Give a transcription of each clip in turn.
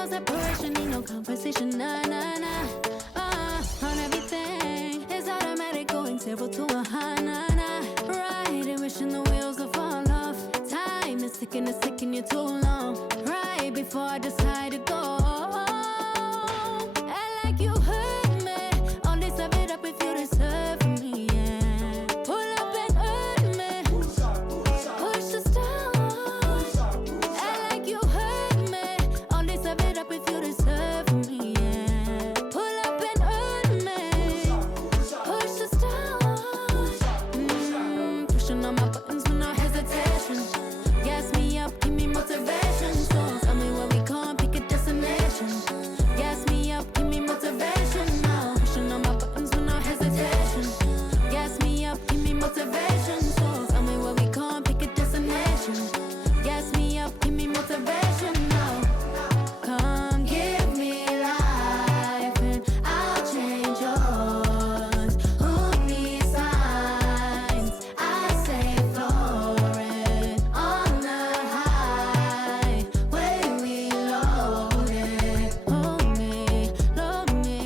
no separation, need no conversation, nah, nah, nah. On everything, it's automatic, going 0 to 100, nah, nah. Right, and wishing the wheels will fall off. Time is ticking, it's taking you too long. Right before I decide to go. I like you hurt me. Only serve it up if you deserve me, yeah. Pull up and hurt me. Push the stars. I like you hurt me. Only serve it up if you deserve me, yeah. Pull up and hurt me. Push the stars. Pushing on my buttons with no hesitation. Gas me up, give me motivation. So tell me where we going, pick a destination. Gas me up, give me motivation now. Pushing on my buttons with no hesitation. Gas me up, give me motivation. So tell me where we going, pick a destination. Gas me up, give me motivation now. Come give me life and I'll change yours. Who needs signs? I say floating on the highway we loaded. Hold me, love me,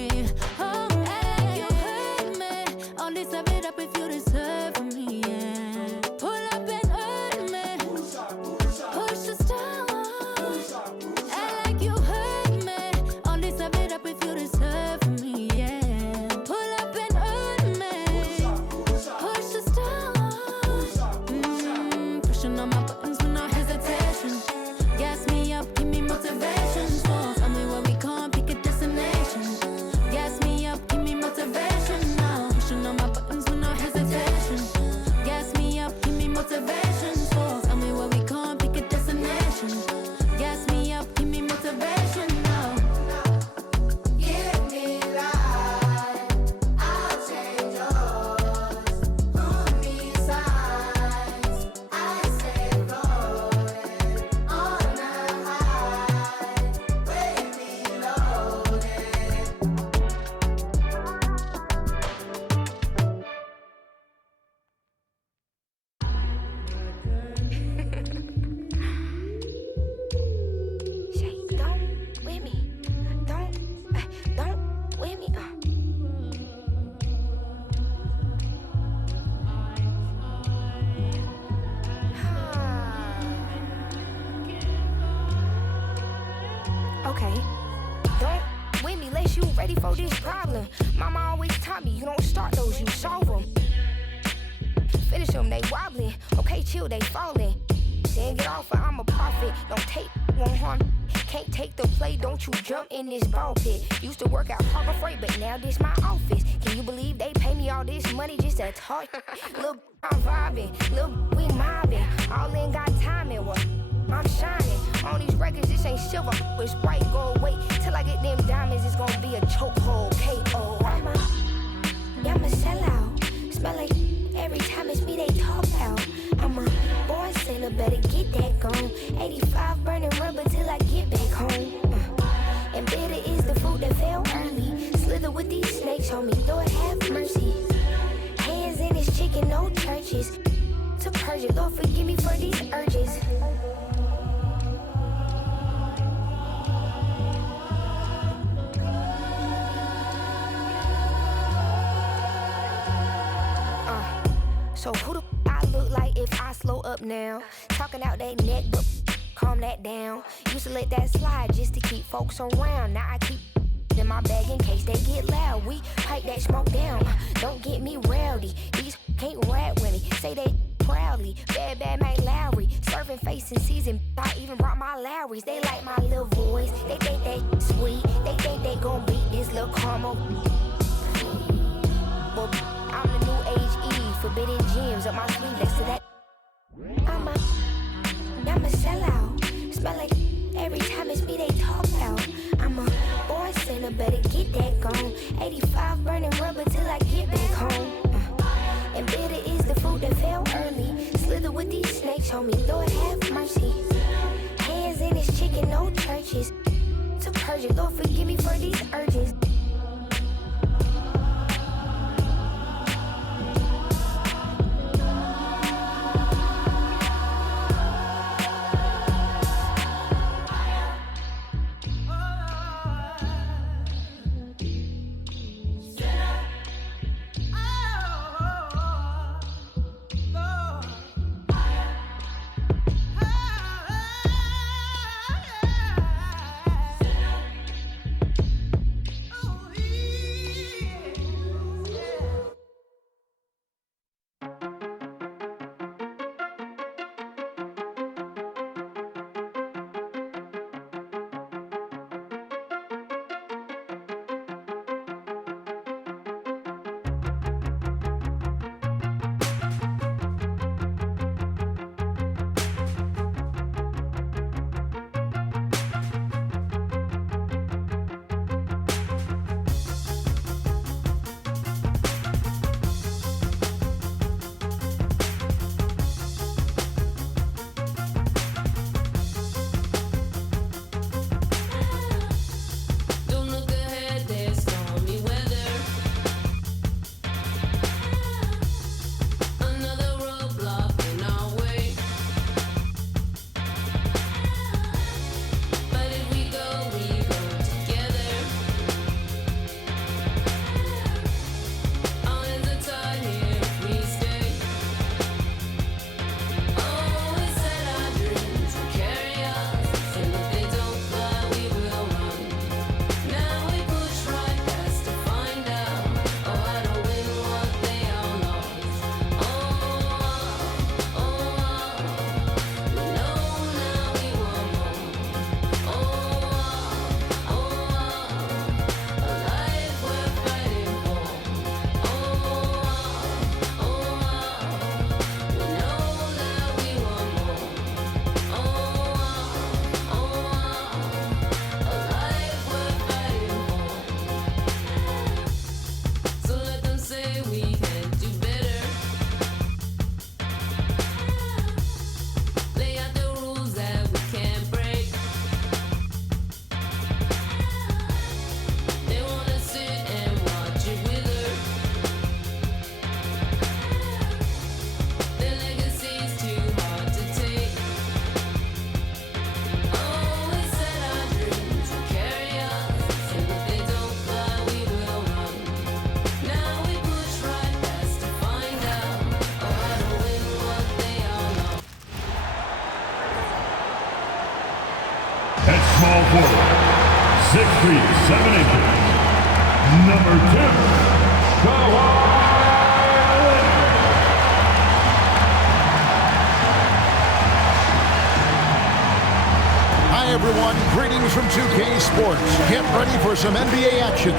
hold me. You hurt me. Only serve it up if you deserve me, yeah. Pull up and hurt me. Push the stars. I like you hurt me. Only serve it up if you deserve me, yeah. Pull up and hurt me. Push the stars. Pushing on my buttons with no hesitation. Gas me up, give me motivation. So tell me where we going, pick a destination. Gas me up, give me motivation now. Pushing on my buttons with no hesitation. Gas me up, give me motivation. So tell me where we going, pick a destination. Gas me up, give me motivation now. Give me life, I'll change yours. Who needs signs? I say floating on the highway we loaded. Shay, don't with me. Don't with me. Okay. Don't with me, unless you ready for this problem. Mama always taught me, you don't start those, you solve them. Finish them, they wobbling. Okay, chill, they falling. Then get off, or I'm a prophet. Don't take, won't harm. Can't take the play, don't you jump in this ball pit. Used to work out Harbor Freight, but now this my office. Can you believe they pay me all this money just to talk? Look, I'm vibing, look, we mobbing. All in got timing, what? I'm shining. On these records, this ain't silver, it's white gold. Wait till I get them diamonds, it's gonna be a chokehold. K.O. I'm a sellout. Smell like every time it's me they talk out. I'm a born sinner, better get that gone. 85 burning rubber till I get back home. And bitter is the fruit that fell early. Slither with these snakes, homie, Lord have mercy. Hands in his chicken, no churches. To purge it, Lord forgive me for these urges. So who the I look like if I slow up now? Talking out that neck, but calm that down. Used to let that slide just to keep folks around. Now I keep in my bag in case they get loud. We pipe that smoke down. Don't get me rowdy. These can't rap with me. Say they proudly. Bad Mike Lowry. Serving face in season. I even brought my Lowrys. They like my little voice. They think they sweet. They think they gon' beat this little caramel. Well, I'm the new age Eve. Forbidden gems up my sleeve next to that. I'm a sellout. Smell like every time it's me they talk out. I'm a born sinner, better get that gone. 85 burning rubber till I get back home. And bitter is the fruit that fell early. Slither with these snakes, homie, Lord have mercy. Hands in his chicken, no churches. To purge it, Lord forgive me for these urges. Oh small forward, 6 feet 7 inches, number 2, Kawhi. Hi everyone, greetings from 2K Sports. Get ready for some NBA action.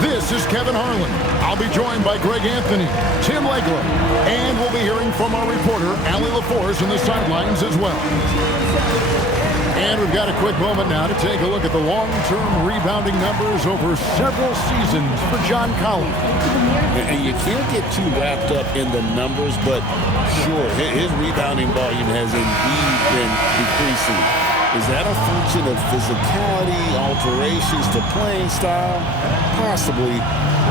This is Kevin Harlan. I'll be joined by Greg Anthony, Tim Legler, and we'll be hearing from our reporter, Allie LaForce, in the sidelines as well. And we've got a quick moment now to take a look at the long-term rebounding numbers over several seasons for John Collins. And you can't get too wrapped up in the numbers, but sure, his rebounding volume has indeed been decreasing. Is that a function of physicality, alterations to playing style? Possibly.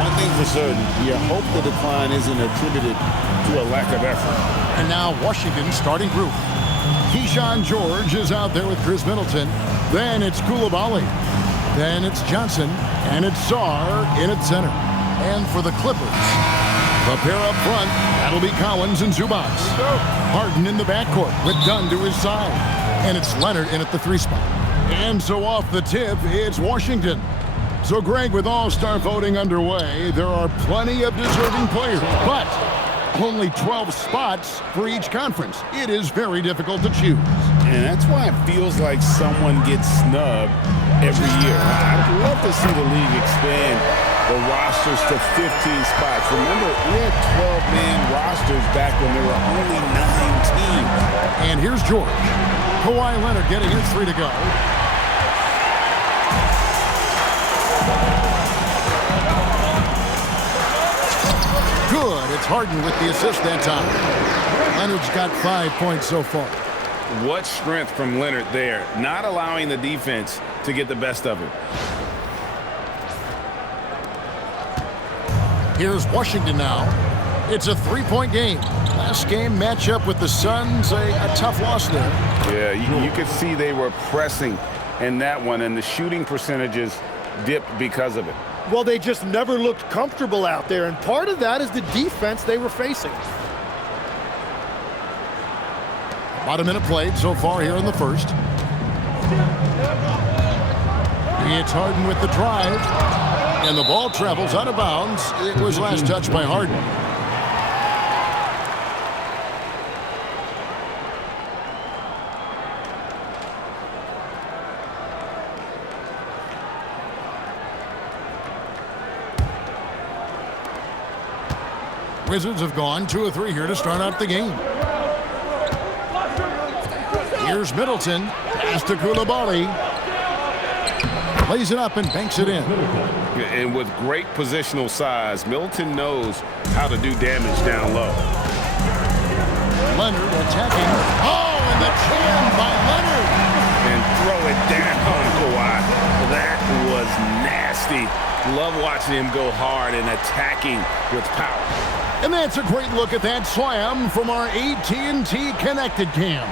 One thing for certain, you hope the decline isn't attributed to a lack of effort. And now Washington's starting group. Keyshawn George is out there with Chris Middleton. Then it's Koulibaly. Then it's Johnson. And it's Sarr in at center. And for the Clippers, the pair up front, that'll be Collins and Zubac. Harden in the backcourt with Dunn to his side. And it's Leonard in at the 3 spot. And so off the tip, it's Washington. So Greg, with all-star voting underway, there are plenty of deserving players, but only 12 spots for each conference. It is very difficult to choose. And that's why it feels like someone gets snubbed every year. I'd love to see the league expand the rosters to 15 spots. Remember, we had 12-man rosters back when there were only 9 teams. And here's George. Kawhi Leonard getting his 3 to go. Good. It's Harden with the assist that time. Leonard's got 5 points so far. What strength from Leonard there, not allowing the defense to get the best of him. Here's Washington now. It's a 3-point game. Last game matchup with the Suns, a tough loss there. Yeah, you could see they were pressing in that one, and the shooting percentages dipped because of it. Well, they just never looked comfortable out there, and part of that is the defense they were facing. About a minute played so far here in the first. It's Harden with the drive, and the ball travels out of bounds. It was last touched by Harden. Wizards have gone 2 of 3 here to start out the game. Here's Middleton. Pass to Koulibaly. Plays it up and banks it in. And with great positional size, Middleton knows how to do damage down low. Leonard attacking. Oh, and the jam by Leonard. And throw it down, Kawhi. That was nasty. Love watching him go hard and attacking with power. And that's a great look at that slam from our AT&T Connected Cam.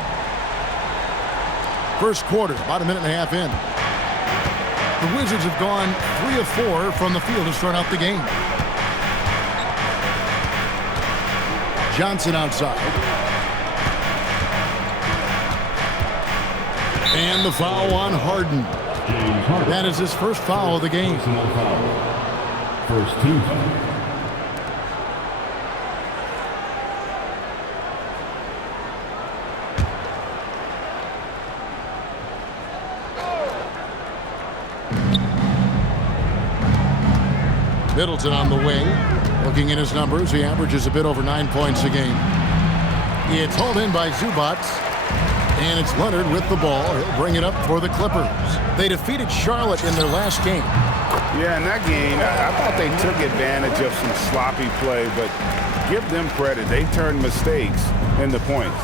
First quarter, about a minute and a half in. The Wizards have gone 3 of 4 from the field to start out the game. Johnson outside. And the foul on Harden. That is his first foul of the game. First team foul. Middleton on the wing. Looking at his numbers, he averages a bit over 9 points a game. It's hauled in by Zubac. And it's Leonard with the ball. He'll bring it up for the Clippers. They defeated Charlotte in their last game. Yeah, in that game, I thought they took advantage of some sloppy play, but give them credit. They turned mistakes into points.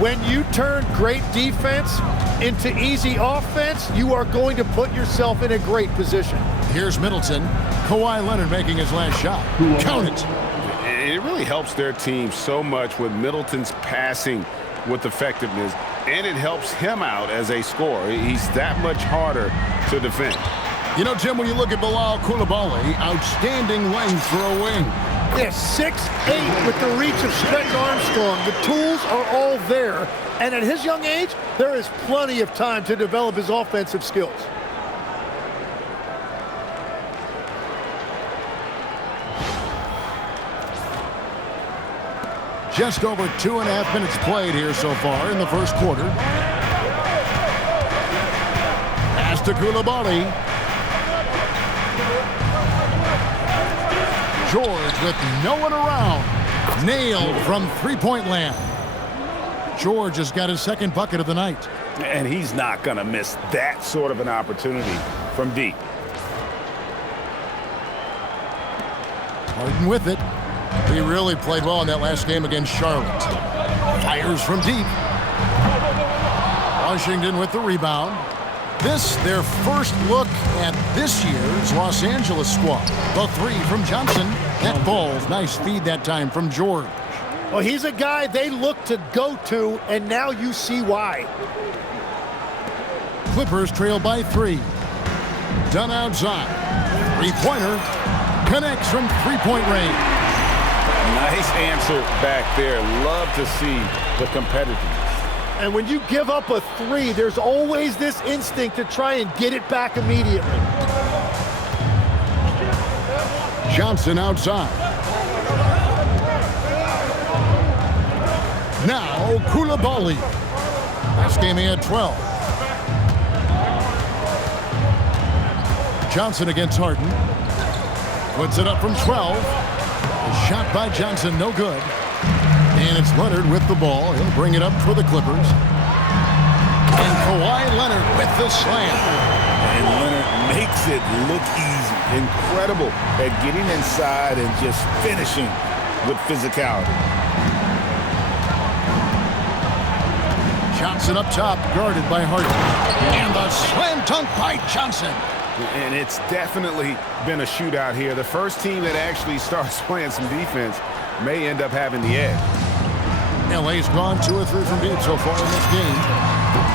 When you turn great defense into easy offense, you are going to put yourself in a great position. Here's Middleton. Kawhi Leonard making his last shot. Count it. And it really helps their team so much with Middleton's passing with effectiveness, and it helps him out as a scorer. He's that much harder to defend. You know, Tim, when you look at Bilal Koulibaly, outstanding length for a wing. They're 6'8" with the reach of Stretch Armstrong. The tools are all there. And at his young age, there is plenty of time to develop his offensive skills. Just over 2.5 minutes played here so far in the first quarter. Pass to Koulibaly. George with no one around. Nailed from three-point land. George has got his second bucket of the night. And he's not going to miss that sort of an opportunity from deep. Harden with it. He really played well in that last game against Charlotte. Fires from deep. Washington with the rebound. This, their first look at this year's Los Angeles squad. The three from Johnson. That ball's nice feed that time from George. Well, he's a guy they look to go to, and now you see why. Clippers trail by 3. Done outside. Three-pointer. Connects from three-point range. Nice answer back there. Love to see the competitiveness. And when you give up a 3, there's always this instinct to try and get it back immediately. Johnson outside. Now Koulibaly. Last game he had 12. Johnson against Harden. Puts it up from 12. A shot by Johnson, no good. And it's Leonard with the ball. He'll bring it up for the Clippers. And Kawhi Leonard with the slam. And Leonard makes it look easy. Incredible at getting inside and just finishing with physicality. Johnson up top, guarded by Harden. And the slam dunk by Johnson. And it's definitely been a shootout here. The first team that actually starts playing some defense may end up having the edge. LA's gone 2 or 3 from deep so far in this game.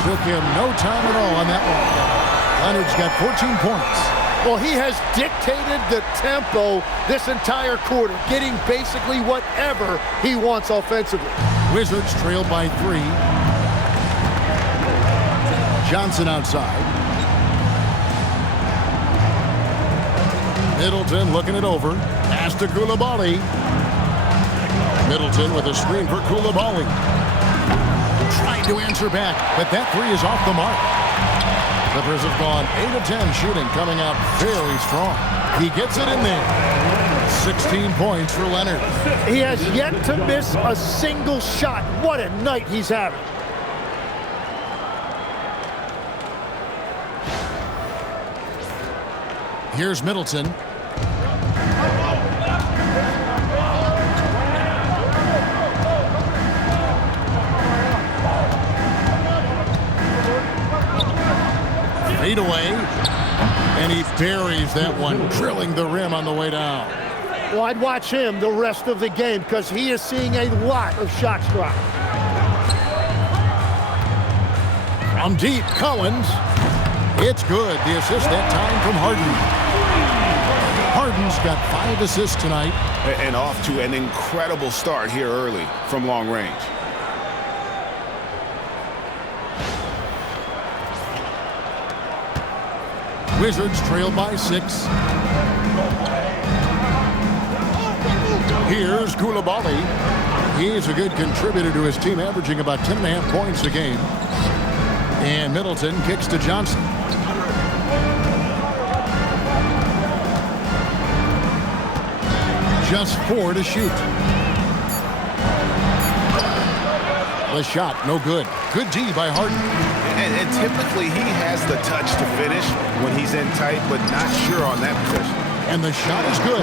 Took him no time at all on that one. Leonard's got 14 points. Well, he has dictated the tempo this entire quarter, getting basically whatever he wants offensively. Wizards trail by 3. Johnson outside. Middleton looking it over. Pass to Koulibaly. Middleton with a screen for Koulibaly. Trying to answer back, but that 3 is off the mark. Clippers have gone 8 of 10 shooting, coming out very strong. He gets it in there. 16 points for Leonard. He has yet to miss a single shot. What a night he's having. Here's Middleton. Fade away. And he buries that one, drilling the rim on the way down. Well, I'd watch him the rest of the game because he is seeing a lot of shots drop. From deep, Collins. It's good. The assist that time from Harden. Harden's got 5 assists tonight. And off to an incredible start here early from long range. Wizards trail by 6. Here's Koulibaly. He's a good contributor to his team, averaging about 10.5 points a game. And Middleton kicks to Johnson. Just 4 to shoot. The shot, no good. Good D by Harden. And typically he has the touch to finish when he's in tight, but not sure on that position. And the shot is good.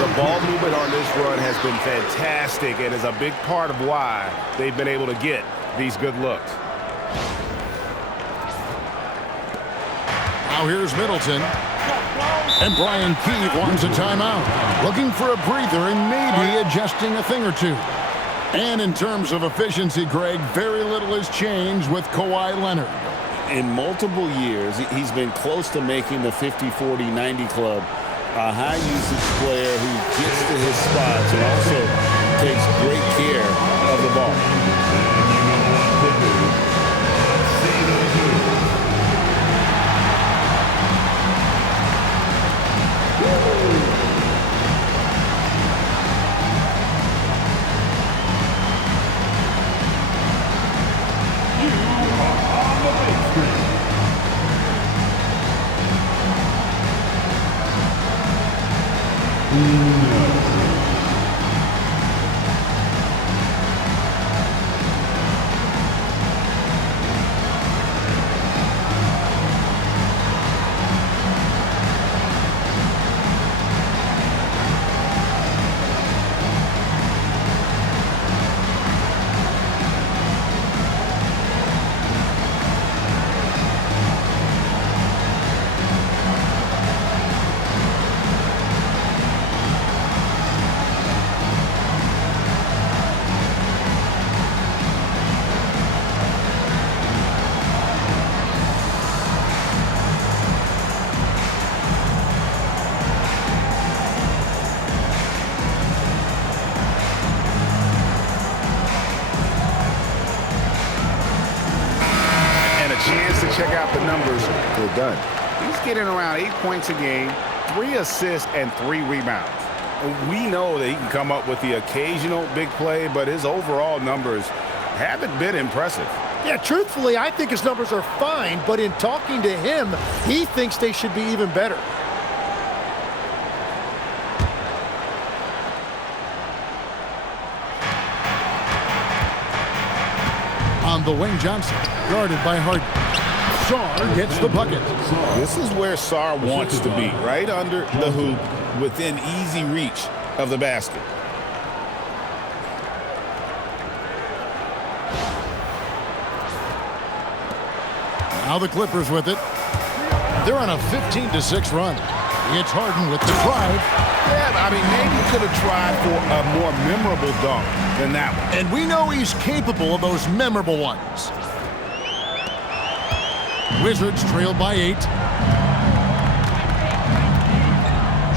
The ball movement on this run has been fantastic and is a big part of why they've been able to get these good looks. Now here's Middleton. And Brian Keefe wants a timeout. Looking for a breather and maybe adjusting a thing or two. And in terms of efficiency, Greg, very little has changed with Kawhi Leonard. In multiple years, he's been close to making the 50-40-90 club. a high-usage player who gets to his spots and also takes great care of the ball. Check out the numbers. They're done. He's getting around 8 points a game, 3 assists, and 3 rebounds. And we know that he can come up with the occasional big play, but his overall numbers haven't been impressive. Yeah, truthfully, I think his numbers are fine, but in talking to him, he thinks they should be even better. On the wing, Johnson, guarded by Harden. Sarr gets the bucket. This is where Sarr wants to be, right under the hoop, within easy reach of the basket. Now the Clippers with it. They're on a 15-6 run. It's Harden with the drive. Yeah, I mean, maybe he could have tried for a more memorable dunk than that one. And we know he's capable of those memorable ones. Wizards trail by 8.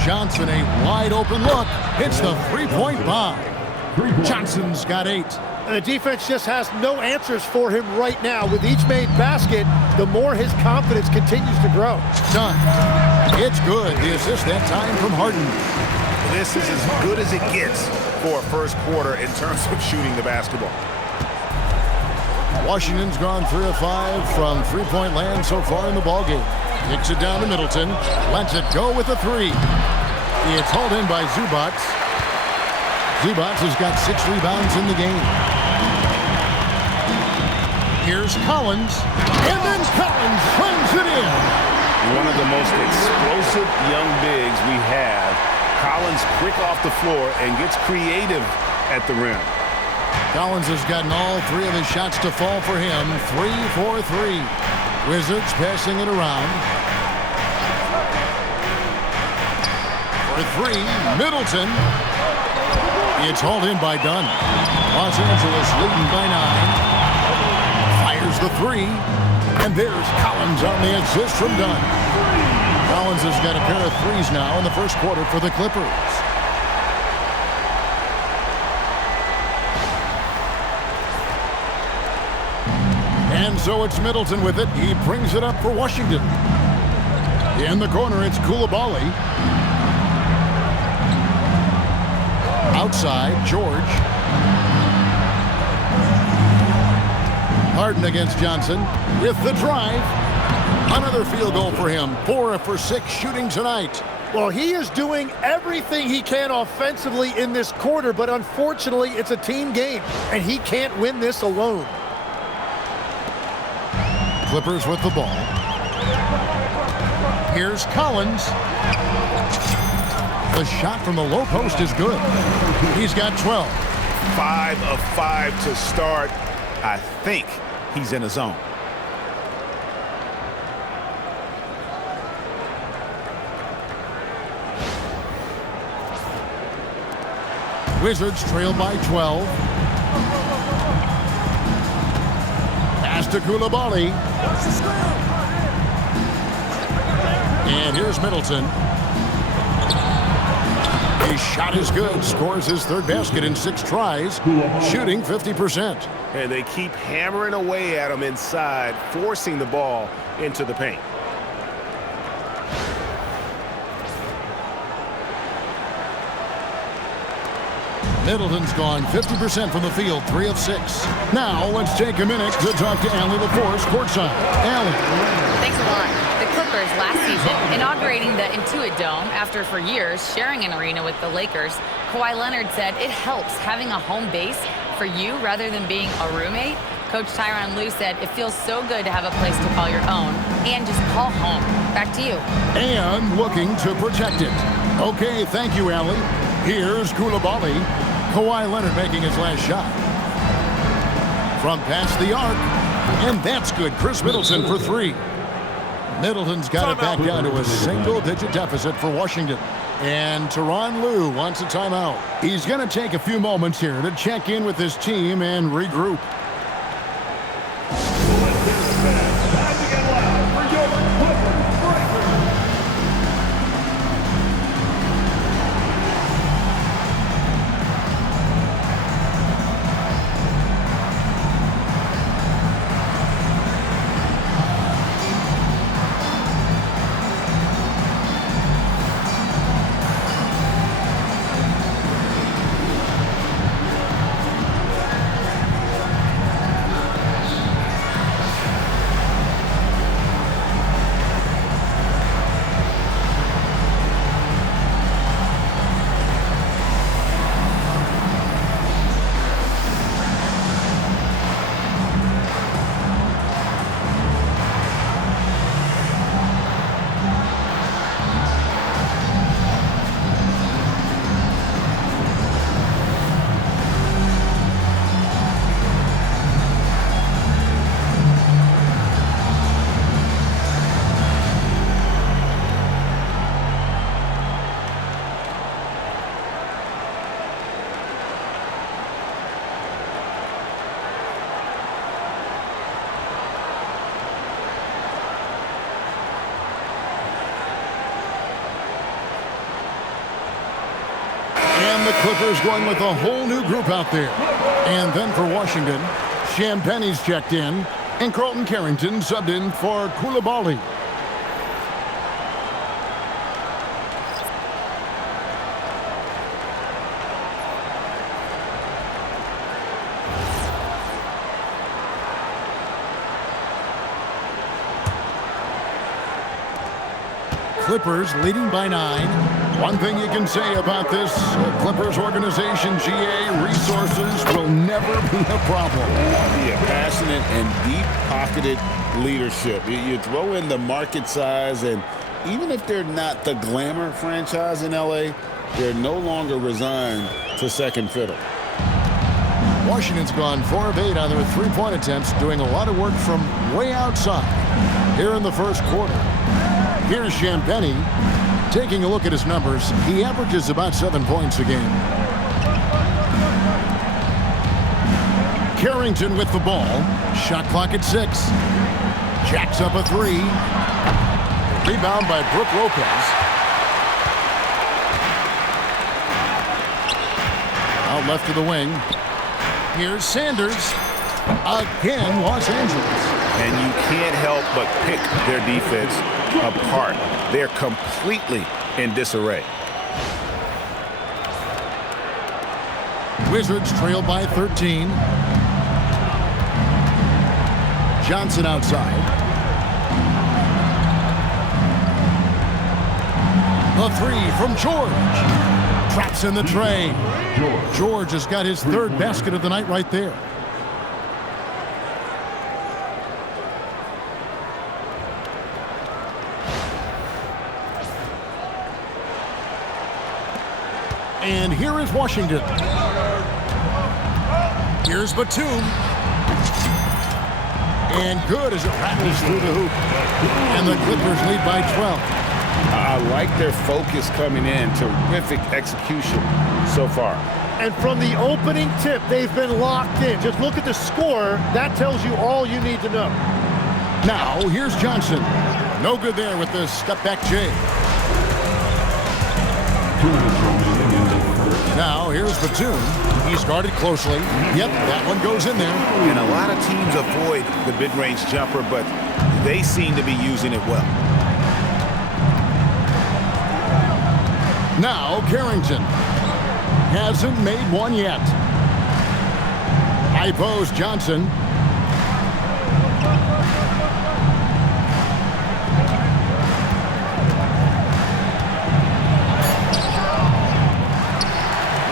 Johnson, a wide open look. Hits the three-point bomb. Johnson's got 8. And the defense just has no answers for him right now. With each made basket, the more his confidence continues to grow. Done. It's good. The assist that time from Harden. This is as good as it gets for a first quarter in terms of shooting the basketball. Washington's gone 3 of 5 from three-point land so far in the ballgame. Kicks it down to Middleton. Lets it go with a 3. It's hauled in by Zubac. Zubac has got 6 rebounds in the game. Here's Collins. And then Collins slams it in. One of the most explosive young bigs we have. Collins quick off the floor and gets creative at the rim. Collins has gotten all 3 of his shots to fall for him. 3 for 3. Wizards passing it around. For 3, Middleton. It's hauled in by Dunn. Los Angeles leading by 9. Fires the 3. And there's Collins on the assist from Dunn. Collins has got a pair of 3s now in the first quarter for the Clippers. And so it's Middleton with it. He brings it up for Washington. In the corner, it's Koulibaly. Outside, George. Harden against Johnson with the drive. Another field goal for him. 4 for 6 shooting tonight. Well, he is doing everything he can offensively in this quarter, but unfortunately, it's a team game, and he can't win this alone. Clippers with the ball. Here's Collins. The shot from the low post is good. He's got 12. 5 of 5 to start. I think he's in a zone. Wizards trail by 12. Pass to Koulibaly. And here's Middleton. His shot is good. Scores his third basket in 6 tries. Shooting 50%. And they keep hammering away at him inside, forcing the ball into the paint. Middleton's gone 50% from the field, 3 of 6. Now let's take a minute to talk to Allie LaForce courtside. Allie. Thanks a lot. The Clippers last season inaugurating the Intuit Dome after for years sharing an arena with the Lakers. Kawhi Leonard said it helps having a home base for you rather than being a roommate. Coach Tyronn Lue said it feels so good to have a place to call your own and just call home. Back to you. And looking to protect it. Okay, thank you, Allie. Here's Koulibaly. Kawhi Leonard making his last shot. From past the arc. And that's good. Chris Middleton for 3. Middleton's got it back down to a single-digit deficit for Washington. And Tyronn Lue wants a timeout. He's going to take a few moments here to check in with his team and regroup. Time to get loud for your Clippers Breakers. And the Clippers going with a whole new group out there. And then for Washington, Champagne's checked in, and Carlton Carrington subbed in for Koulibaly. Clippers leading by 9. One thing you can say about this Clippers organization, GA, resources will never be a problem. Yeah, passionate and deep-pocketed leadership. You throw in the market size, and even if they're not the glamour franchise in LA, they're no longer resigned to second fiddle. Washington's gone 4 of 8 on their 3-point attempts, doing a lot of work from way outside here in the first quarter. Here's Champagnie. Taking a look at his numbers, he averages about 7 points a game. Carrington with the ball. Shot clock at 6. Jacks up a 3. Rebound by Brook Lopez. Out left to the wing. Here's Sanders. Again, Los Angeles. And you can't help but pick their defense apart. They're completely in disarray. Wizards trail by 13. Johnson outside. The 3 from George. Traps in the tray. George has got his 3rd basket of the night right there. And here is Washington. Here's Batum. And good as it rattles through the hoop. And the Clippers lead by 12. I like their focus coming in. Terrific execution so far. And from the opening tip, they've been locked in. Just look at the score. That tells you all you need to know. Now, here's Johnson. No good there with the step-back J. Now here's Batum. He's guarded closely. Yep, that one goes in there. And a lot of teams avoid the mid-range jumper, but they seem to be using it well. Now Carrington. Hasn't made one yet. High post Johnson.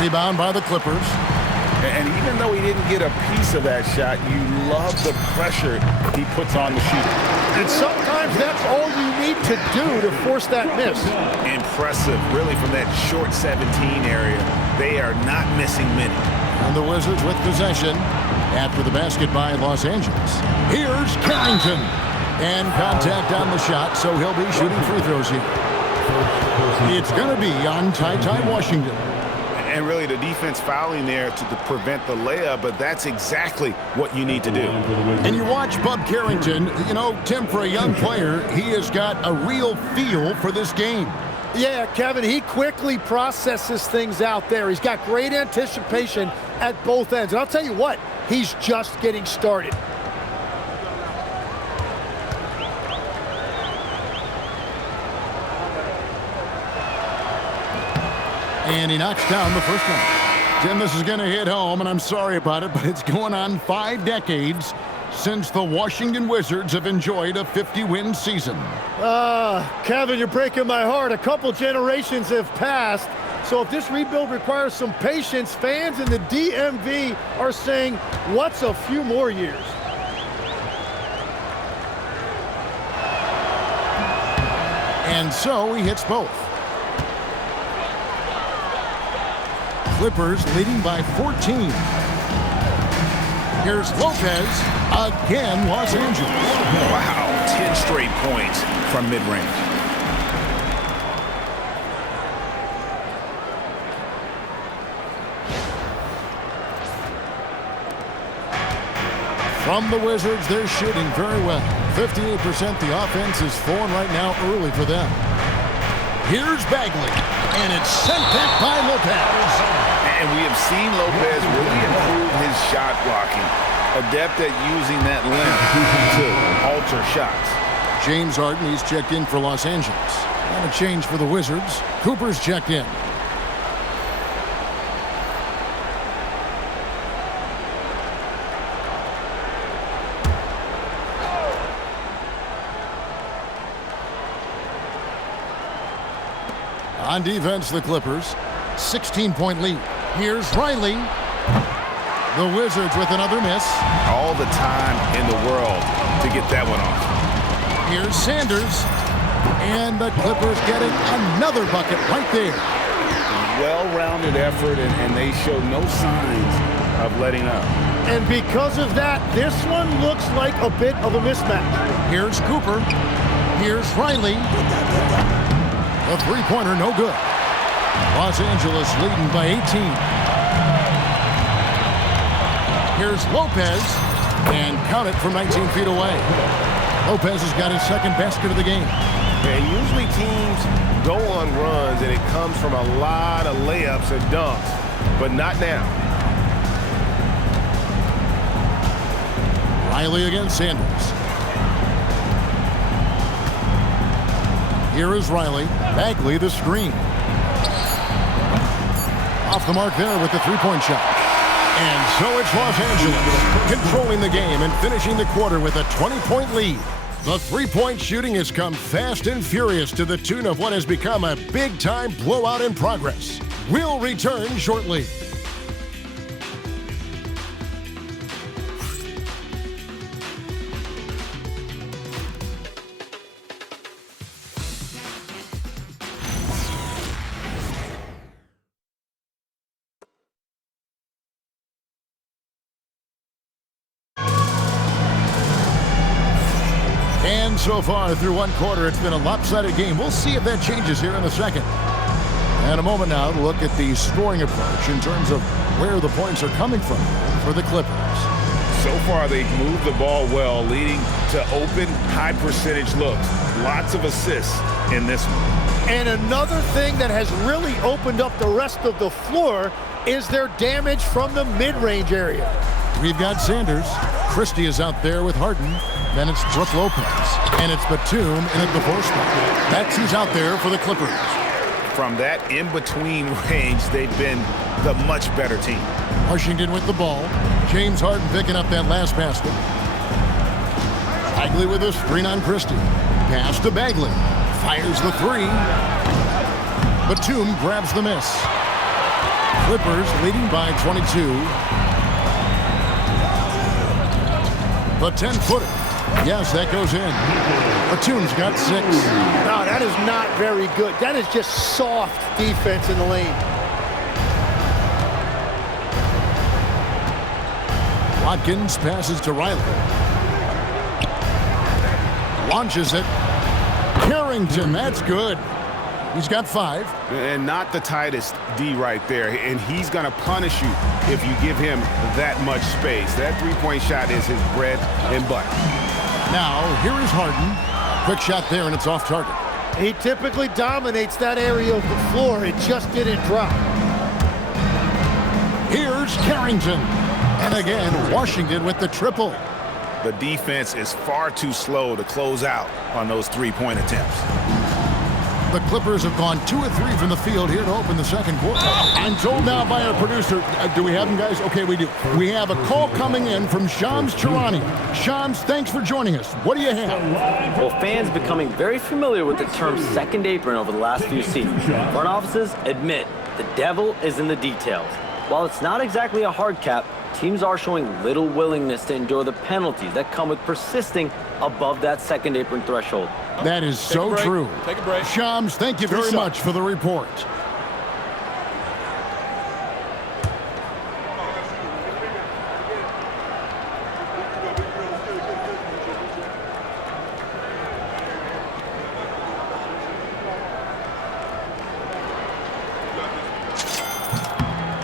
Rebound by the Clippers. And even though he didn't get a piece of that shot, you love the pressure he puts on the shooter. And sometimes that's all you need to do to force that miss. Impressive, really, from that short 17 area. They are not missing many. And the Wizards with possession after the basket by Los Angeles. Here's Carrington. And contact on the shot, so he'll be shooting free throws here. It's going to be on Ty Washington. And really the defense fouling there to prevent the layup, but that's exactly what you need to do. And you watch Bub Carrington, you know, Tim, for a young player, he has got a real feel for this game. Yeah, Kevin, he quickly processes things out there. He's got great anticipation at both ends. And I'll tell you what, he's just getting started. And he knocks down the first one. Tim, this is going to hit home, and I'm sorry about it, but it's going on 5 decades since the Washington Wizards have enjoyed a 50-win season. Kevin, you're breaking my heart. A couple generations have passed. So if this rebuild requires some patience, fans in the DMV are saying, what's a few more years? And so he hits both. Clippers leading by 14. Here's Lopez. Again, Los Angeles. Wow, 10 straight points from mid-range. From the Wizards, they're shooting very well. 58% the offense is flowing right now early for them. Here's Bagley, and it's sent back by Lopez. And we have seen Lopez really improve his shot blocking. Adept at using that length to alter shots. James Harden, he's checked in for Los Angeles. And a change for the Wizards. Cooper's checked in. On defense, the Clippers. 16-point lead. Here's Riley. The Wizards with another miss. All the time in the world to get that one off. Here's Sanders. And the Clippers getting another bucket right there. Well-rounded effort, and they show no signs of letting up. And because of that, this one looks like a bit of a mismatch. Here's Cooper. Here's Riley. The three-pointer, no good. Los Angeles leading by 18. Here's Lopez, and count it from 19 feet away. Lopez has got his second basket of the game. And usually teams go on runs, and it comes from a lot of layups and dunks, but not now. Riley against Sanders. Here is Riley. Bagley the screen. Off the mark there with the three-point shot. And so it's Los Angeles controlling the game and finishing the quarter with a 20-point lead. The three-point shooting has come fast and furious to the tune of what has become a big-time blowout in progress. We'll return shortly. And so far through one quarter, it's been a lopsided game. We'll see if that changes here in the second. And a moment now to look at the scoring approach in terms of where the points are coming from for the Clippers. So far, they've moved the ball well, leading to open, high-percentage looks. Lots of assists in this one. And another thing that has really opened up the rest of the floor is their damage from the mid-range area. We've got Sanders. Christie is out there with Harden. Then it's Brooke Lopez. And it's Batum in at the 4 spot. That's who's out there for the Clippers. From that in-between range, they've been the much better team. Washington with the ball. James Harden picking up that last basket. Bagley with a screen on Christie. Pass to Bagley. Fires the 3. Batum grabs the miss. Clippers leading by 22. The 10-footer. Yes, that goes in. Batum's got 6. No, that is not very good. That is just soft defense in the lane. Watkins passes to Riley. Launches it. Carrington, that's good. He's got 5. And not the tightest D right there. And he's going to punish you if you give him that much space. That three-point shot is his bread and butter. Now, here is Harden. Quick shot there, and it's off target. He typically dominates that area of the floor. It just didn't drop. Here's Carrington. And again, Washington with the triple. The defense is far too slow to close out on those three-point attempts. The Clippers have gone 2 of 3 from the field here to open the second quarter. I'm told now by our producer, do we have him, guys? Okay, we do. We have a call coming in from Shams Charania. Shams, thanks for joining us. What do you have? Well, fans becoming very familiar with the term second apron over the last few seasons. Front offices admit the devil is in the details. While it's not exactly a hard cap, teams are showing little willingness to endure the penalties that come with persisting above that second apron threshold. That is so true. Take a break. Shams, thank you very much for the report.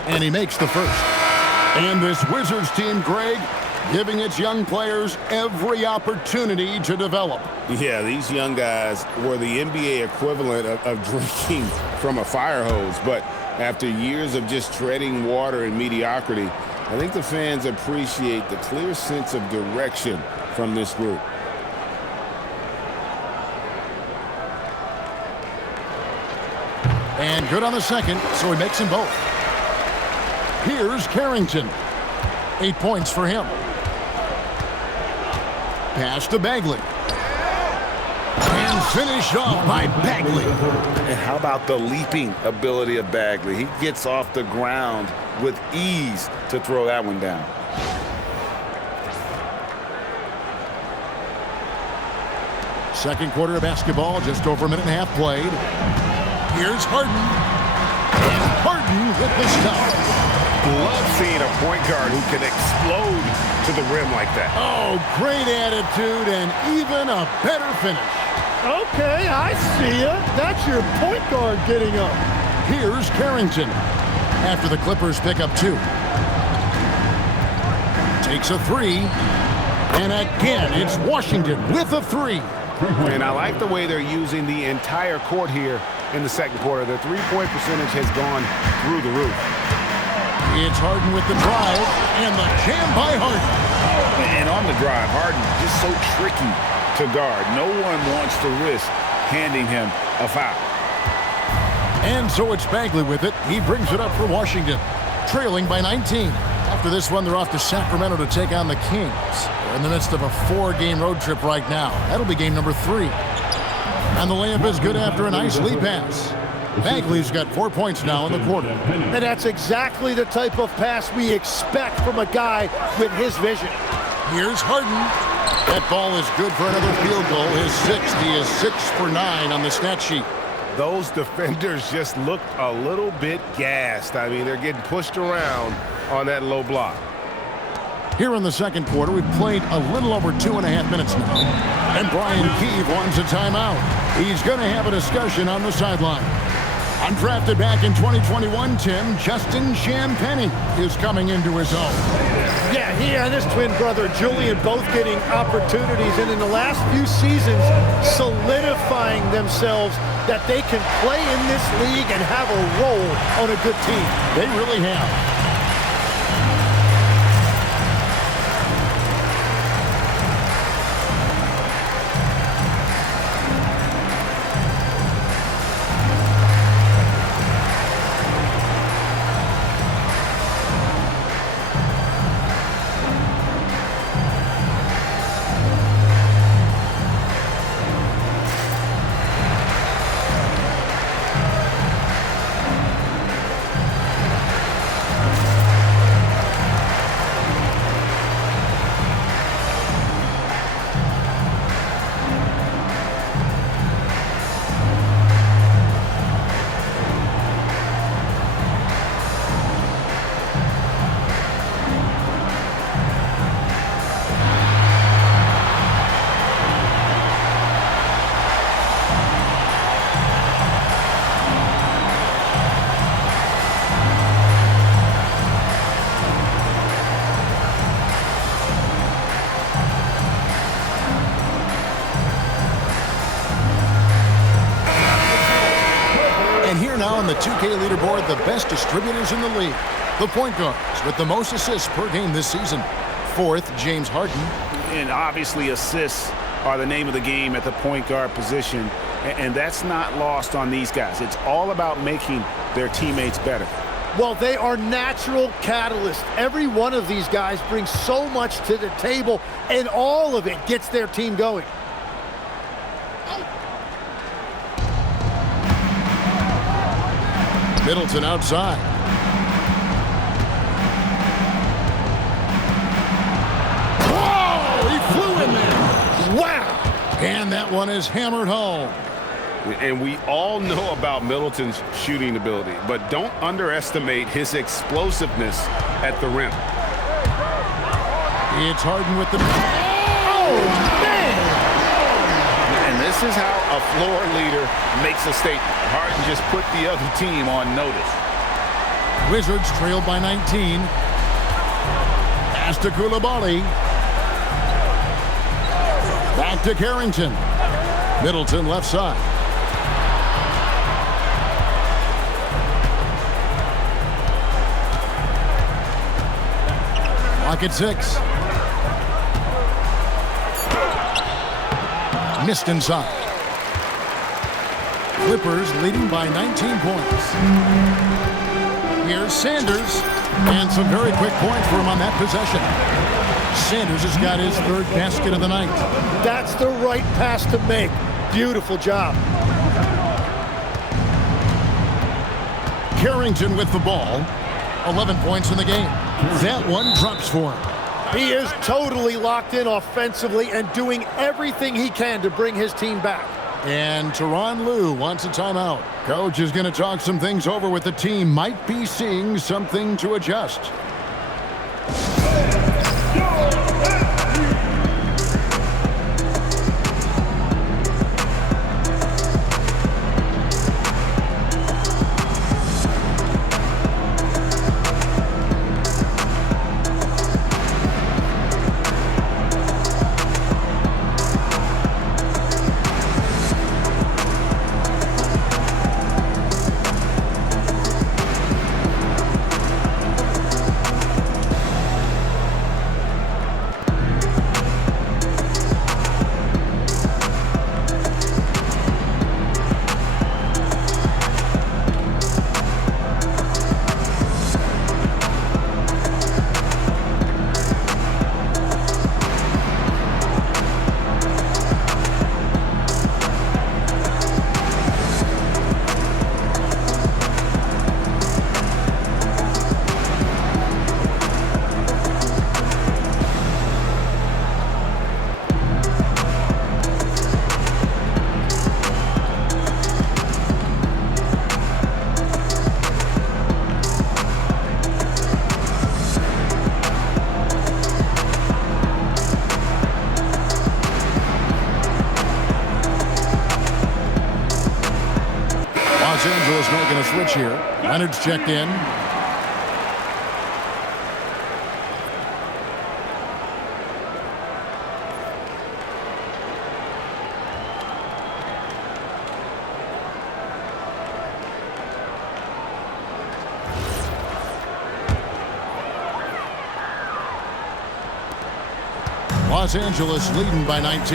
And he makes the first. And this Wizards team, Greg, giving its young players every opportunity to develop. Yeah, these young guys were the NBA equivalent of drinking from a fire hose. But after years of just treading water and mediocrity, I think the fans appreciate the clear sense of direction from this group. And good on the second, so he makes them both. Here's Carrington. 8 points for him. Pass to Bagley. And finished off by Bagley. And how about the leaping ability of Bagley? He gets off the ground with ease to throw that one down. Second quarter of basketball, just over a minute and a half played. Here's Harden. And Harden with the stop. Love seeing a point guard who can explode to the rim like that. Oh, great attitude and even a better finish. Okay, I see ya. That's your point guard getting up. Here's Carrington. After the Clippers pick up 2. Takes a 3. And again, it's Washington with a 3. And I like the way they're using the entire court here in the second quarter. The three-point percentage has gone through the roof. It's Harden with the drive, and the jam by Harden. And on the drive, Harden just so tricky to guard. No one wants to risk handing him a foul. And so it's Bagley with it. He brings it up for Washington, trailing by 19. After this one, they're off to Sacramento to take on the Kings. They're in the midst of a 4-game road trip right now. That'll be game number 3. And the layup is good after a nice lead pass. Bagley's got 4 points now in the quarter. And that's exactly the type of pass we expect from a guy with his vision. Here's Harden. That ball is good for another field goal. His 6th. He is 6 for 9 on the stat sheet. Those defenders just looked a little bit gassed. I mean, they're getting pushed around on that low block. Here in the second quarter, we've played a little over 2.5 minutes now. And Brian Keefe wants a timeout. He's going to have a discussion on the sideline. Undrafted back in 2021, Tim, Justin Champagnie is coming into his own. Yeah, he and his twin brother Julian both getting opportunities, and in the last few seasons solidifying themselves that they can play in this league and have a role on a good team. They really have. Now on the 2K leaderboard, the best distributors in the league. The point guards with the most assists per game this season. Fourth, James Harden. And obviously assists are the name of the game at the point guard position. And that's not lost on these guys. It's all about making their teammates better. Well, they are natural catalysts. Every one of these guys brings so much to the table, and all of it gets their team going. Middleton outside. Whoa! He flew in there. Wow! And that one is hammered home. And we all know about Middleton's shooting ability, but don't underestimate his explosiveness at the rim. It's Harden with the... Oh, man! And this is how a floor leader makes a statement. Harden just put the other team on notice. Wizards trailed by 19. Pass to Coulibaly. Back to Carrington. Middleton left side. Clock at 6. Missed inside. Clippers leading by 19 points. Here's Sanders, and some very quick points for him on that possession. Sanders has got his third basket of the night. That's the right pass to make. Beautiful job. Carrington with the ball. 11 points in the game. That one drops for him. He is totally locked in offensively and doing everything he can to bring his team back. And Tyronn Lue wants a timeout. Coach is going to talk some things over with the team. Might be seeing something to adjust. Los Angeles making a switch here. Leonard's checked in. Los Angeles leading by 19.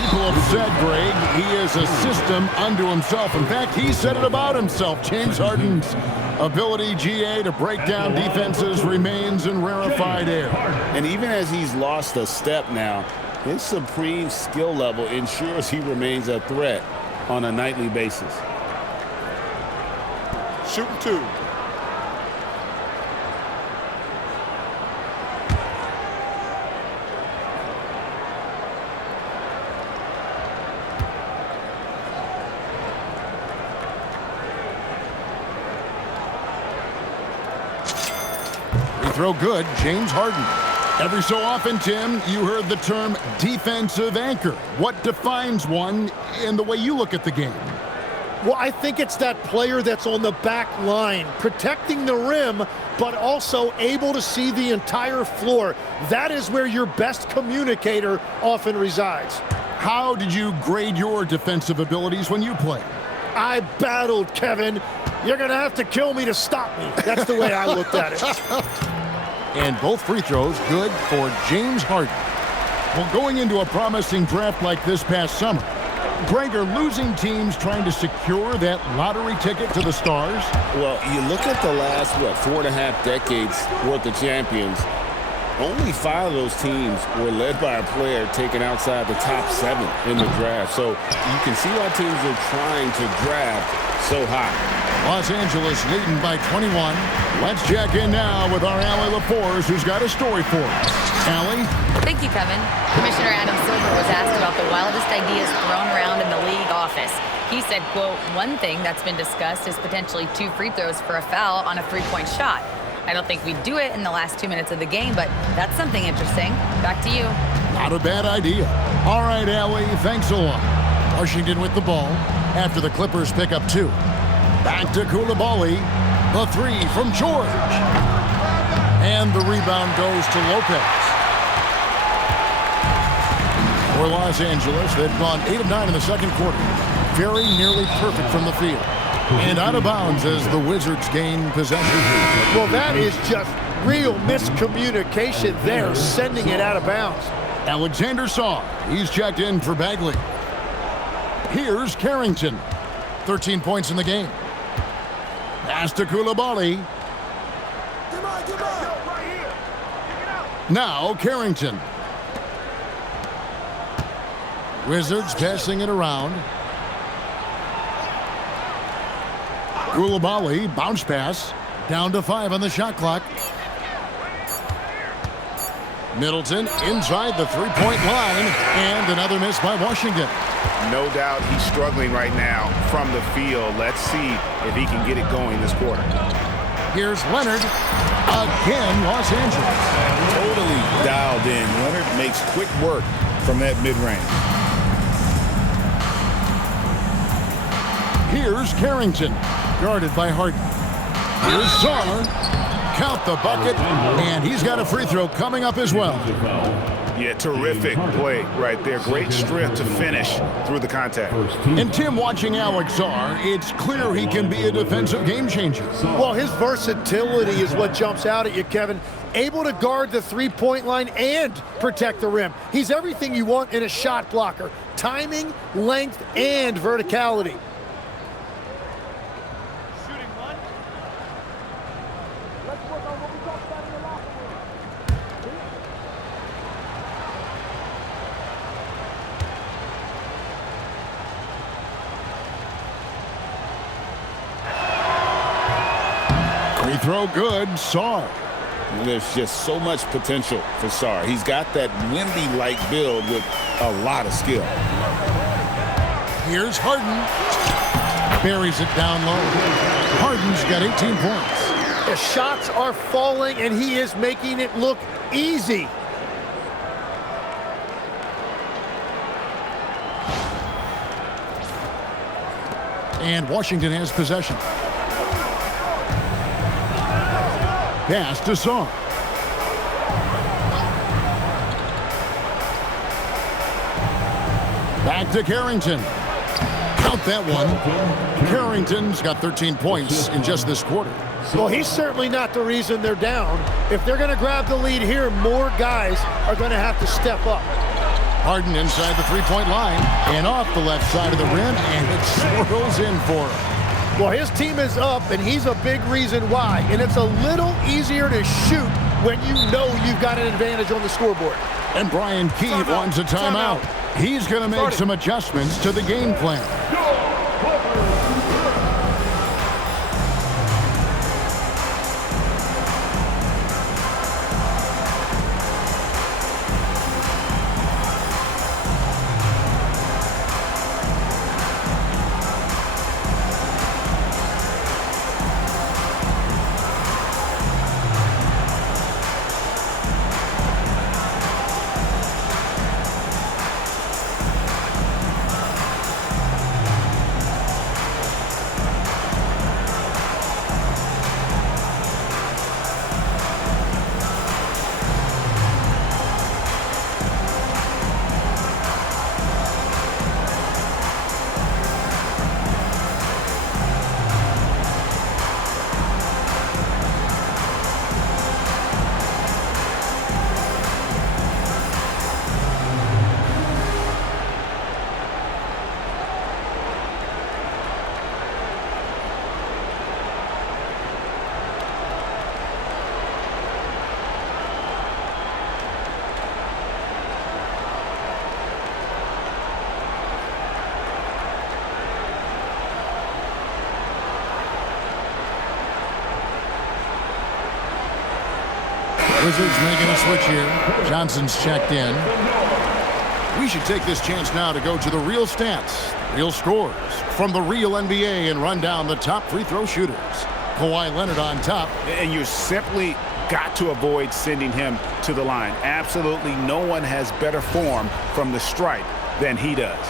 People have said, Greg, he is a system unto himself. In fact, he said it about himself. James Harden's ability, GA, to break down defenses remains in rarefied air. And even as he's lost a step now, his supreme skill level ensures he remains a threat on a nightly basis. Shooting 2. Throw good, James Harden. Every so often, Tim, you heard the term defensive anchor. What defines one in the way you look at the game? Well, I think it's that player that's on the back line, protecting the rim, but also able to see the entire floor. That is where your best communicator often resides. How did you grade your defensive abilities when you played? I battled, Kevin. You're going to have to kill me to stop me. That's the way I looked at it. And both free throws good for James Harden. Well, going into a promising draft like this past summer, Greg, are losing teams trying to secure that lottery ticket to the stars? Well, you look at the last, 4.5 decades worth of champions, only 5 of those teams were led by a player taken outside the top 7 in the draft. So you can see why teams are trying to draft so high. Los Angeles leading by 21. Let's check in now with our Allie LaForce, who's got a story for us. Allie? Thank you, Kevin. Commissioner Adam Silver was asked about the wildest ideas thrown around in the league office. He said, quote, one thing that's been discussed is potentially 2 free throws for a foul on a 3-point shot. I don't think we'd do it in the last 2 minutes of the game, but that's something interesting. Back to you. Not a bad idea. All right, Allie, thanks a lot. Washington with the ball after the Clippers pick up 2. Back to Coulibaly. The 3 from George. And the rebound goes to Lopez. For Los Angeles, they've gone 8 of 9 in the second quarter. Very nearly perfect from the field. And out of bounds as the Wizards gain possession. Well, that is just real miscommunication there, sending it out of bounds. Alexander Saw, he's checked in for Bagley. Here's Carrington. 13 points in the game. Pass to Coulibaly. Now Carrington. Wizards passing it around. Coulibaly, bounce pass. Down to 5 on the shot clock. Middleton inside the 3-point line. And another miss by Washington. No doubt he's struggling right now from the field. Let's see if he can get it going this quarter. Here's Leonard. Again, Los Angeles. Totally dialed in. Leonard makes quick work from that mid-range. Here's Carrington, guarded by Harden. Here's Saar. Count the bucket, and he's got a free throw coming up as well. Yeah, terrific play right there. Great strength to finish through the contact. And Tim, watching Alex Saar, it's clear he can be a defensive game changer. Well, his versatility is what jumps out at you, Kevin. Able to guard the 3-point line and protect the rim. He's everything you want in a shot blocker. Timing, length, and verticality. Free throw good, Saar. There's just so much potential for Saar. He's got that Wemby-like build with a lot of skill. Here's Harden. Buries it down low. Harden's got 18 points. The shots are falling, and he is making it look easy. And Washington has possession. Pass to Saar. Back to Carrington. Count that one. Carrington's got 13 points in just this quarter. Well, he's certainly not the reason they're down. If they're going to grab the lead here, more guys are going to have to step up. Harden inside the three-point line and off the left side of the rim, and it swirls in for him. Well, his team is up, and he's a big reason why. And it's a little easier to shoot when you know you've got an advantage on the scoreboard. And Brian Keefe wants a timeout. He's going to make some adjustments to the game plan. Wizards making a switch here. Johnson's checked in. We should take this chance now to go to the real stats, real scores from the real NBA and run down the top free throw shooters. Kawhi Leonard on top. And you simply got to avoid sending him to the line. Absolutely no one has better form from the stripe than he does.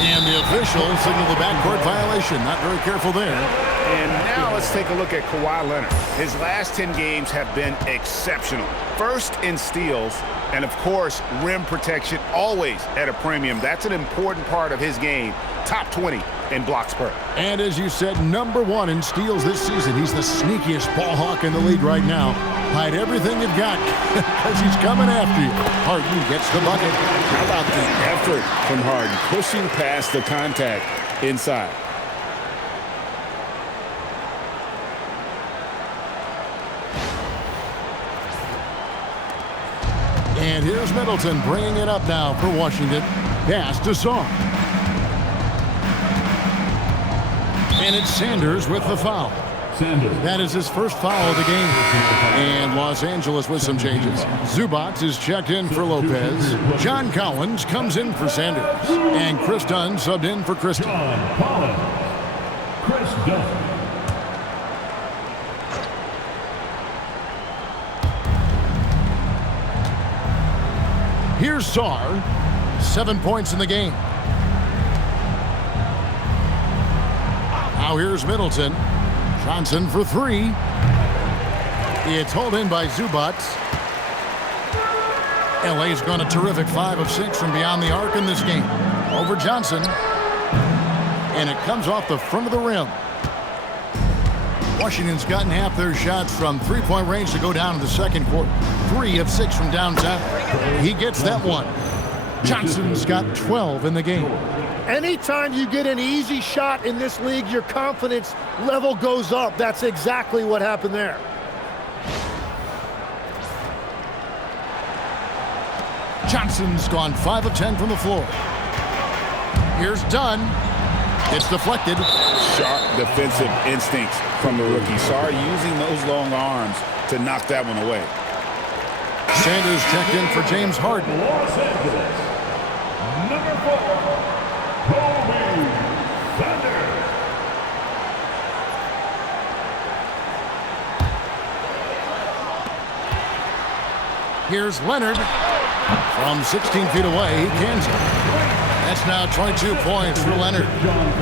And the official signaled the backcourt violation. Not very careful there. And now let's take a look at Kawhi Leonard. His last 10 games have been exceptional. First in steals, and of course, rim protection always at a premium. That's an important part of his game. Top 20 in blocks per. And as you said, #1 in steals this season. He's the sneakiest ball hawk in the league right now. Hide everything you've got because he's coming after you. Harden gets the bucket. How about the effort from Harden, pushing past the contact inside. And here's Middleton bringing it up now for Washington. Pass to Saw. And it's Sanders with the foul. That is his first foul of the game. And Los Angeles with some changes. Zubac is checked in for Lopez. John Collins comes in for Sanders. And Chris Dunn subbed in for Christie. Chris Dunn. Here's Sarr. 7 points in the game. Now here's Middleton. Johnson for 3. It's hauled in by Zubac. LA's gone a terrific 5 of 6 from beyond the arc in this game. Over Johnson. And it comes off the front of the rim. Washington's gotten half their shots from three-point range to go down in the second quarter. 3 of 6 from downtown. He gets that one. Johnson's got 12 in the game. Anytime you get an easy shot in this league, your confidence level goes up. That's exactly what happened there. Johnson's gone 5 of 10 from the floor. Here's Dunn. It's deflected. Sharp defensive instincts from the rookie. Sarr using those long arms to knock that one away. Sanders checked in for James Harden. Los Angeles, number 4, Kobe Sanders. Here's Leonard. From 16 feet away, he cans it. That's now 22 points for Leonard.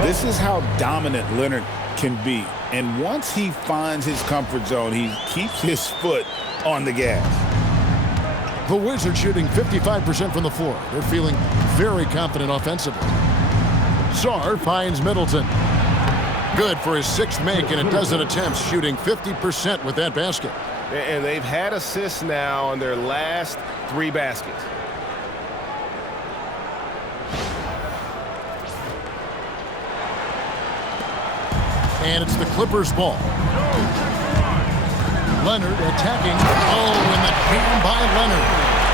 This is how dominant Leonard can be. And once he finds his comfort zone, he keeps his foot on the gas. The Wizards shooting 55% from the floor. They're feeling very confident offensively. Sarr finds Middleton. Good for his 6th make in a dozen attempts, shooting 50% with that basket. And they've had assists now on their last 3 baskets. And it's the Clippers' ball. Leonard attacking. Oh, and the jam by Leonard.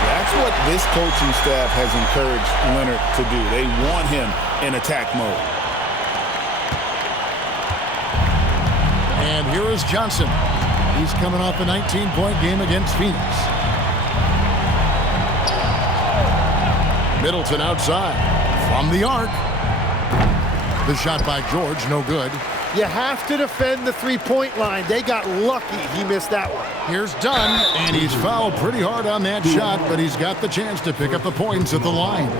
That's what this coaching staff has encouraged Leonard to do. They want him in attack mode. And here is Johnson. He's coming off a 19-point game against Phoenix. Middleton outside from the arc. The shot by George, no good. You have to defend the three-point line. They got lucky he missed that one. Here's Dunn, and he's fouled pretty hard on that shot, but he's got the chance to pick up the points at the line.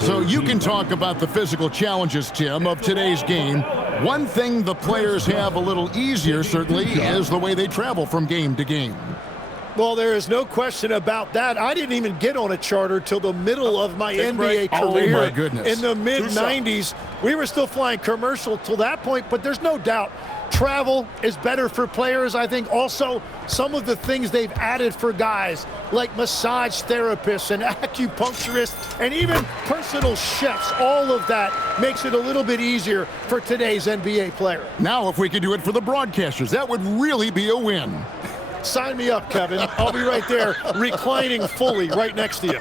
So you can talk about the physical challenges, Tim, of today's game. One thing the players have a little easier, certainly, is the way they travel from game to game. Well, there is no question about that. I didn't even get on a charter till the middle of my NBA career. Oh, my goodness. In the mid-90s, we were still flying commercial till that point, but there's no doubt travel is better for players. I think also some of the things they've added for guys like massage therapists and acupuncturists and even personal chefs, all of that makes it a little bit easier for today's NBA player. Now, if we could do it for the broadcasters, that would really be a win. Sign me up, Kevin. I'll be right there reclining fully right next to you.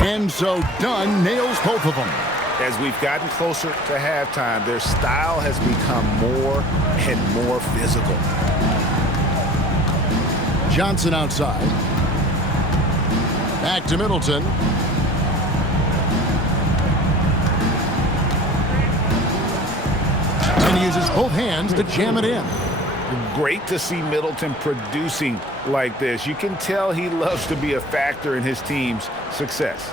And so Dunn nails both of them. As we've gotten closer to halftime, their style has become more and more physical. Johnson outside. Back to Middleton. And he uses both hands to jam it in. Great to see Middleton producing like this. You can tell he loves to be a factor in his team's success.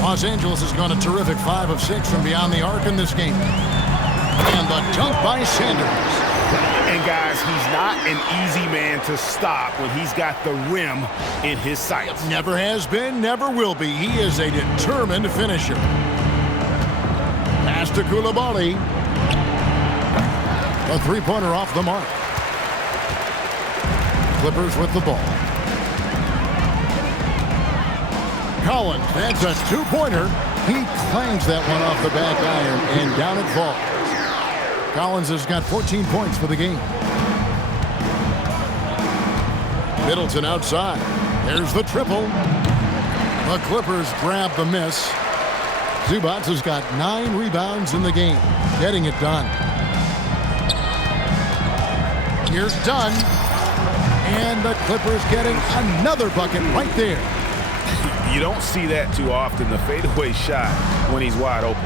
Los Angeles has gone a terrific 5 of 6 from beyond the arc in this game. And the dunk by Sanders. And guys, he's not an easy man to stop when he's got the rim in his sights. Never has been, never will be. He is a determined finisher. Pass to Koulibaly. A three-pointer off the mark. Clippers with the ball. Collins, that's a two-pointer. He clangs that one off the back iron, and down it falls. Collins has got 14 points for the game. Middleton outside. There's the triple. The Clippers grab the miss. Zubac has got 9 rebounds in the game, getting it done. Here's Dunn. And the Clippers getting another bucket right there. You don't see that too often, the fadeaway shot when he's wide open.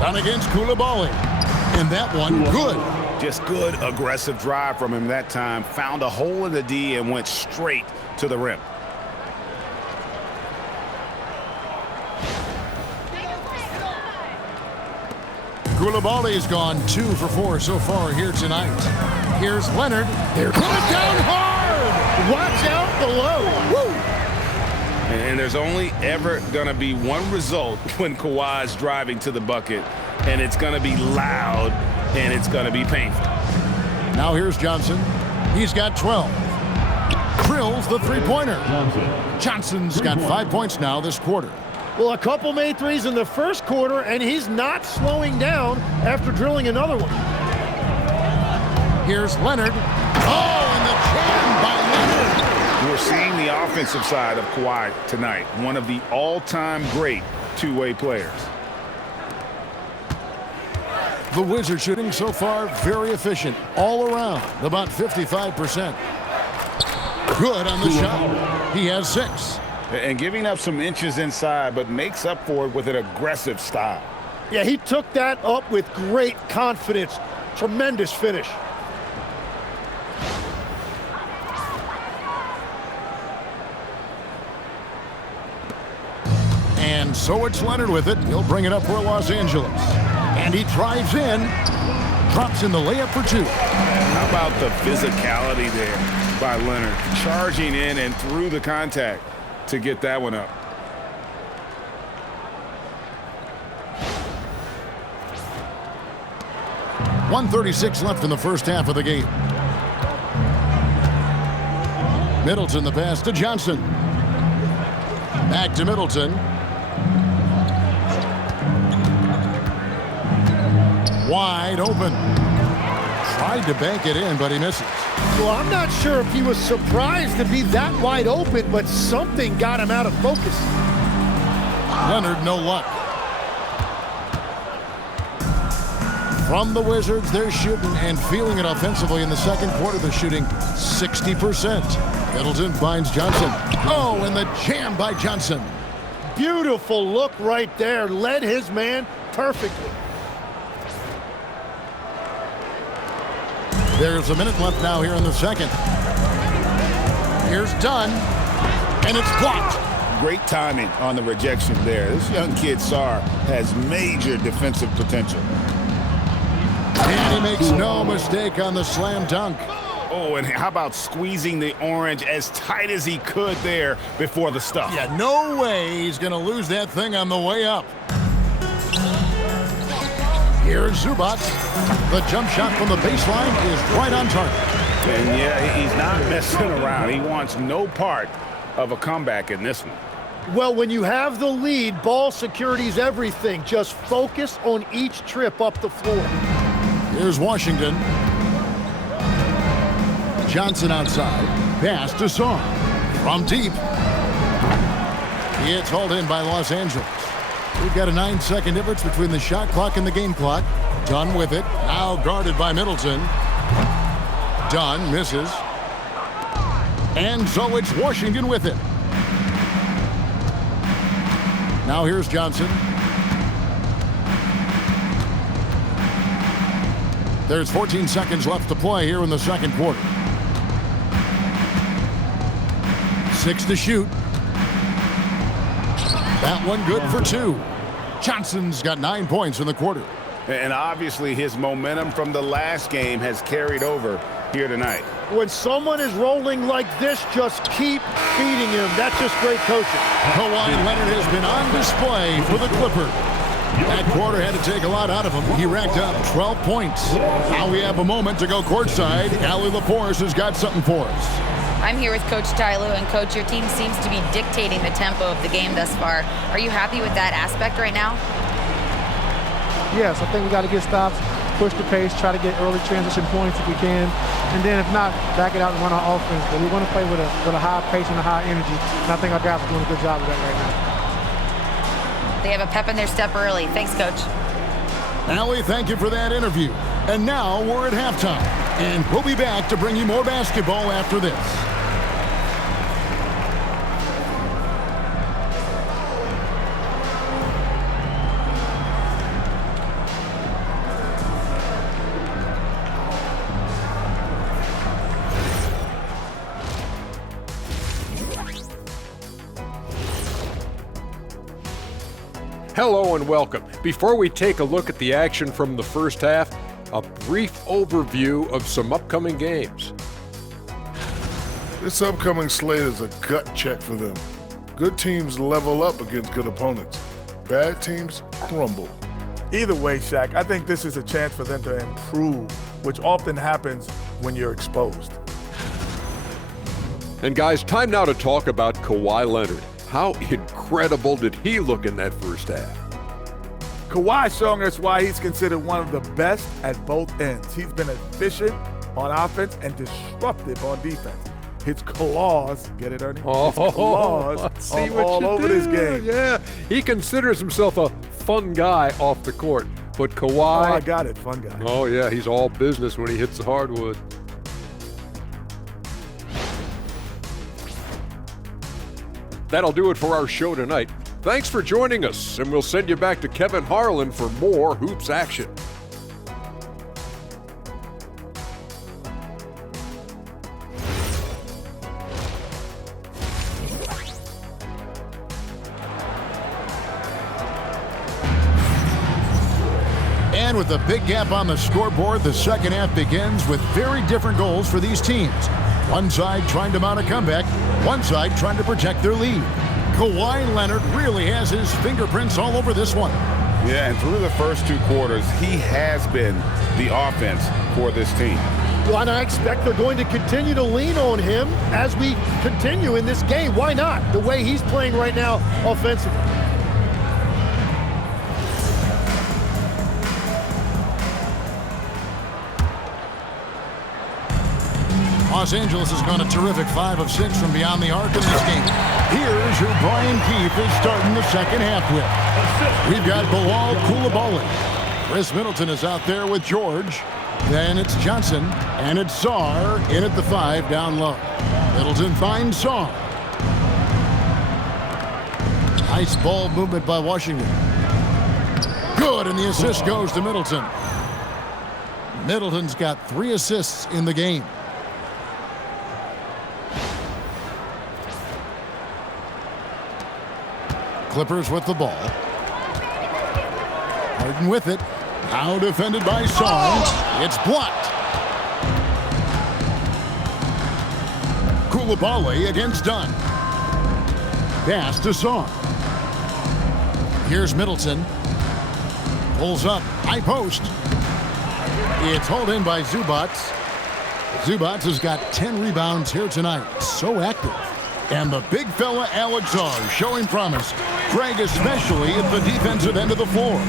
Down against Koulibaly. And that one, good. Just good, aggressive drive from him that time. Found a hole in the D and went straight to the rim. Koulibaly's gone 2 for 4 so far here tonight. Here's Leonard. They're coming down hard. Watch out below. Woo! And there's only ever going to be one result when Kawhi's driving to the bucket, and it's going to be loud, and it's going to be painful. Now here's Johnson. He's got 12. Drills the three-pointer. Johnson's got 5 points now this quarter. Well, a couple made threes in the first quarter, and he's not slowing down after drilling another one. Here's Leonard. Oh, and the jam by Leonard. We're seeing the offensive side of Kawhi tonight. One of the all-time great two-way players. The Wizards shooting so far very efficient all around, about 55%. Good on the shot. He has 6. And giving up some inches inside, but makes up for it with an aggressive style. Yeah, he took that up with great confidence. Tremendous finish. And And so it's Leonard with it. He'll bring it up for Los Angeles. And he drives in. Drops in the layup for two. How about the physicality there by Leonard? Charging in and through the contact to get that one up. .136 left in the first half of the game. Middleton the pass to Johnson. Back to Middleton. Wide open. Tried to bank it in, but he misses. Well, I'm not sure if he was surprised to be that wide open, but something got him out of focus. Leonard, no luck. From the Wizards, they're shooting and feeling it offensively in the second quarter. They're shooting 60%. Middleton finds Johnson. Oh, and the jam by Johnson. Beautiful look right there. Led his man perfectly. There's a minute left now here in the second. Here's Dunn, and it's blocked. Great timing on the rejection there. This young kid, Sarr, has major defensive potential. And he makes no mistake on the slam dunk. Oh, and how about squeezing the orange as tight as he could there before the stuff? Yeah, no way he's going to lose that thing on the way up. Here's Zubac. The jump shot from the baseline is right on target. And yeah, he's not messing around. He wants no part of a comeback in this one. Well, when you have the lead, ball security is everything. Just focus on each trip up the floor. Here's Washington. Johnson outside. Pass to Sarr. From deep. It's hauled in by Los Angeles. We've got a 9-second difference between the shot clock and the game clock. Dunn with it. Now guarded by Middleton. Dunn misses. And so it's Washington with it. Now here's Johnson. There's 14 seconds left to play here in the second quarter. 6 to shoot. That one good for 2. Johnson's got 9 points in the quarter. And obviously his momentum from the last game has carried over here tonight. When someone is rolling like this, just keep feeding him. That's just great coaching. Kawhi Leonard has been on display for the Clippers. That quarter had to take a lot out of him. He racked up 12 points. Now we have a moment to go courtside. Allie LaForce has got something for us. I'm here with Coach Ty Lue, and Coach, your team seems to be dictating the tempo of the game thus far. Are you happy with that aspect right now? Yes, I think we got to get stops, push the pace, try to get early transition points if we can, and then if not, back it out and run our offense. But we want to play with a high pace and a high energy, and I think our guys are doing a good job of that right now. They have a pep in their step early. Thanks, Coach. Allie, thank you for that interview. And now we're at halftime, and we'll be back to bring you more basketball after this. Hello and welcome. Before we take a look at the action from the first half, a brief overview of some upcoming games. This upcoming slate is a gut check for them. Good teams level up against good opponents. Bad teams crumble. Either way, Shaq, I think this is a chance for them to improve, which often happens when you're exposed. And guys, time now to talk about Kawhi Leonard. How incredible did he look in that first half? Kawhi showing us why he's considered one of the best at both ends. He's been efficient on offense and disruptive on defense. His claws, get it, Ernie? His claws are all over this game. Yeah, he considers himself a fun guy off the court. But Kawhi... Oh, I got it, fun guy. Oh, yeah, he's all business when he hits the hardwood. That'll do it for our show tonight. Thanks for joining us, and we'll send you back to Kevin Harlan for more Hoops action. And with a big gap on the scoreboard, the second half begins with very different goals for these teams. One side trying to mount a comeback, one side trying to protect their lead. Kawhi Leonard really has his fingerprints all over this one. Yeah, and through the first 2 quarters, he has been the offense for this team. Well, and I expect they're going to continue to lean on him as we continue in this game. Why not? The way he's playing right now offensively. Los Angeles has gone a terrific 5 of 6 from beyond the arc in this game. Here's who Brian Keefe is starting the second half with. We've got Bilal Coulibaly. Chris Middleton is out there with George. Then it's Johnson, and it's Sarr in at the 5 down low. Middleton finds Sarr. Nice ball movement by Washington. Good, and the assist goes to Middleton. Middleton's got 3 assists in the game. Clippers with the ball. Harden with it. Now defended by Sarr. It's blocked. Coulibaly against Dunn. Pass to Sarr. Here's Middleton. Pulls up. High post. It's hauled in by Zubac. Zubac has got 10 rebounds here tonight. So active. And the big fella Alex Sarr showing promise. Greg especially at the defensive end of the floor.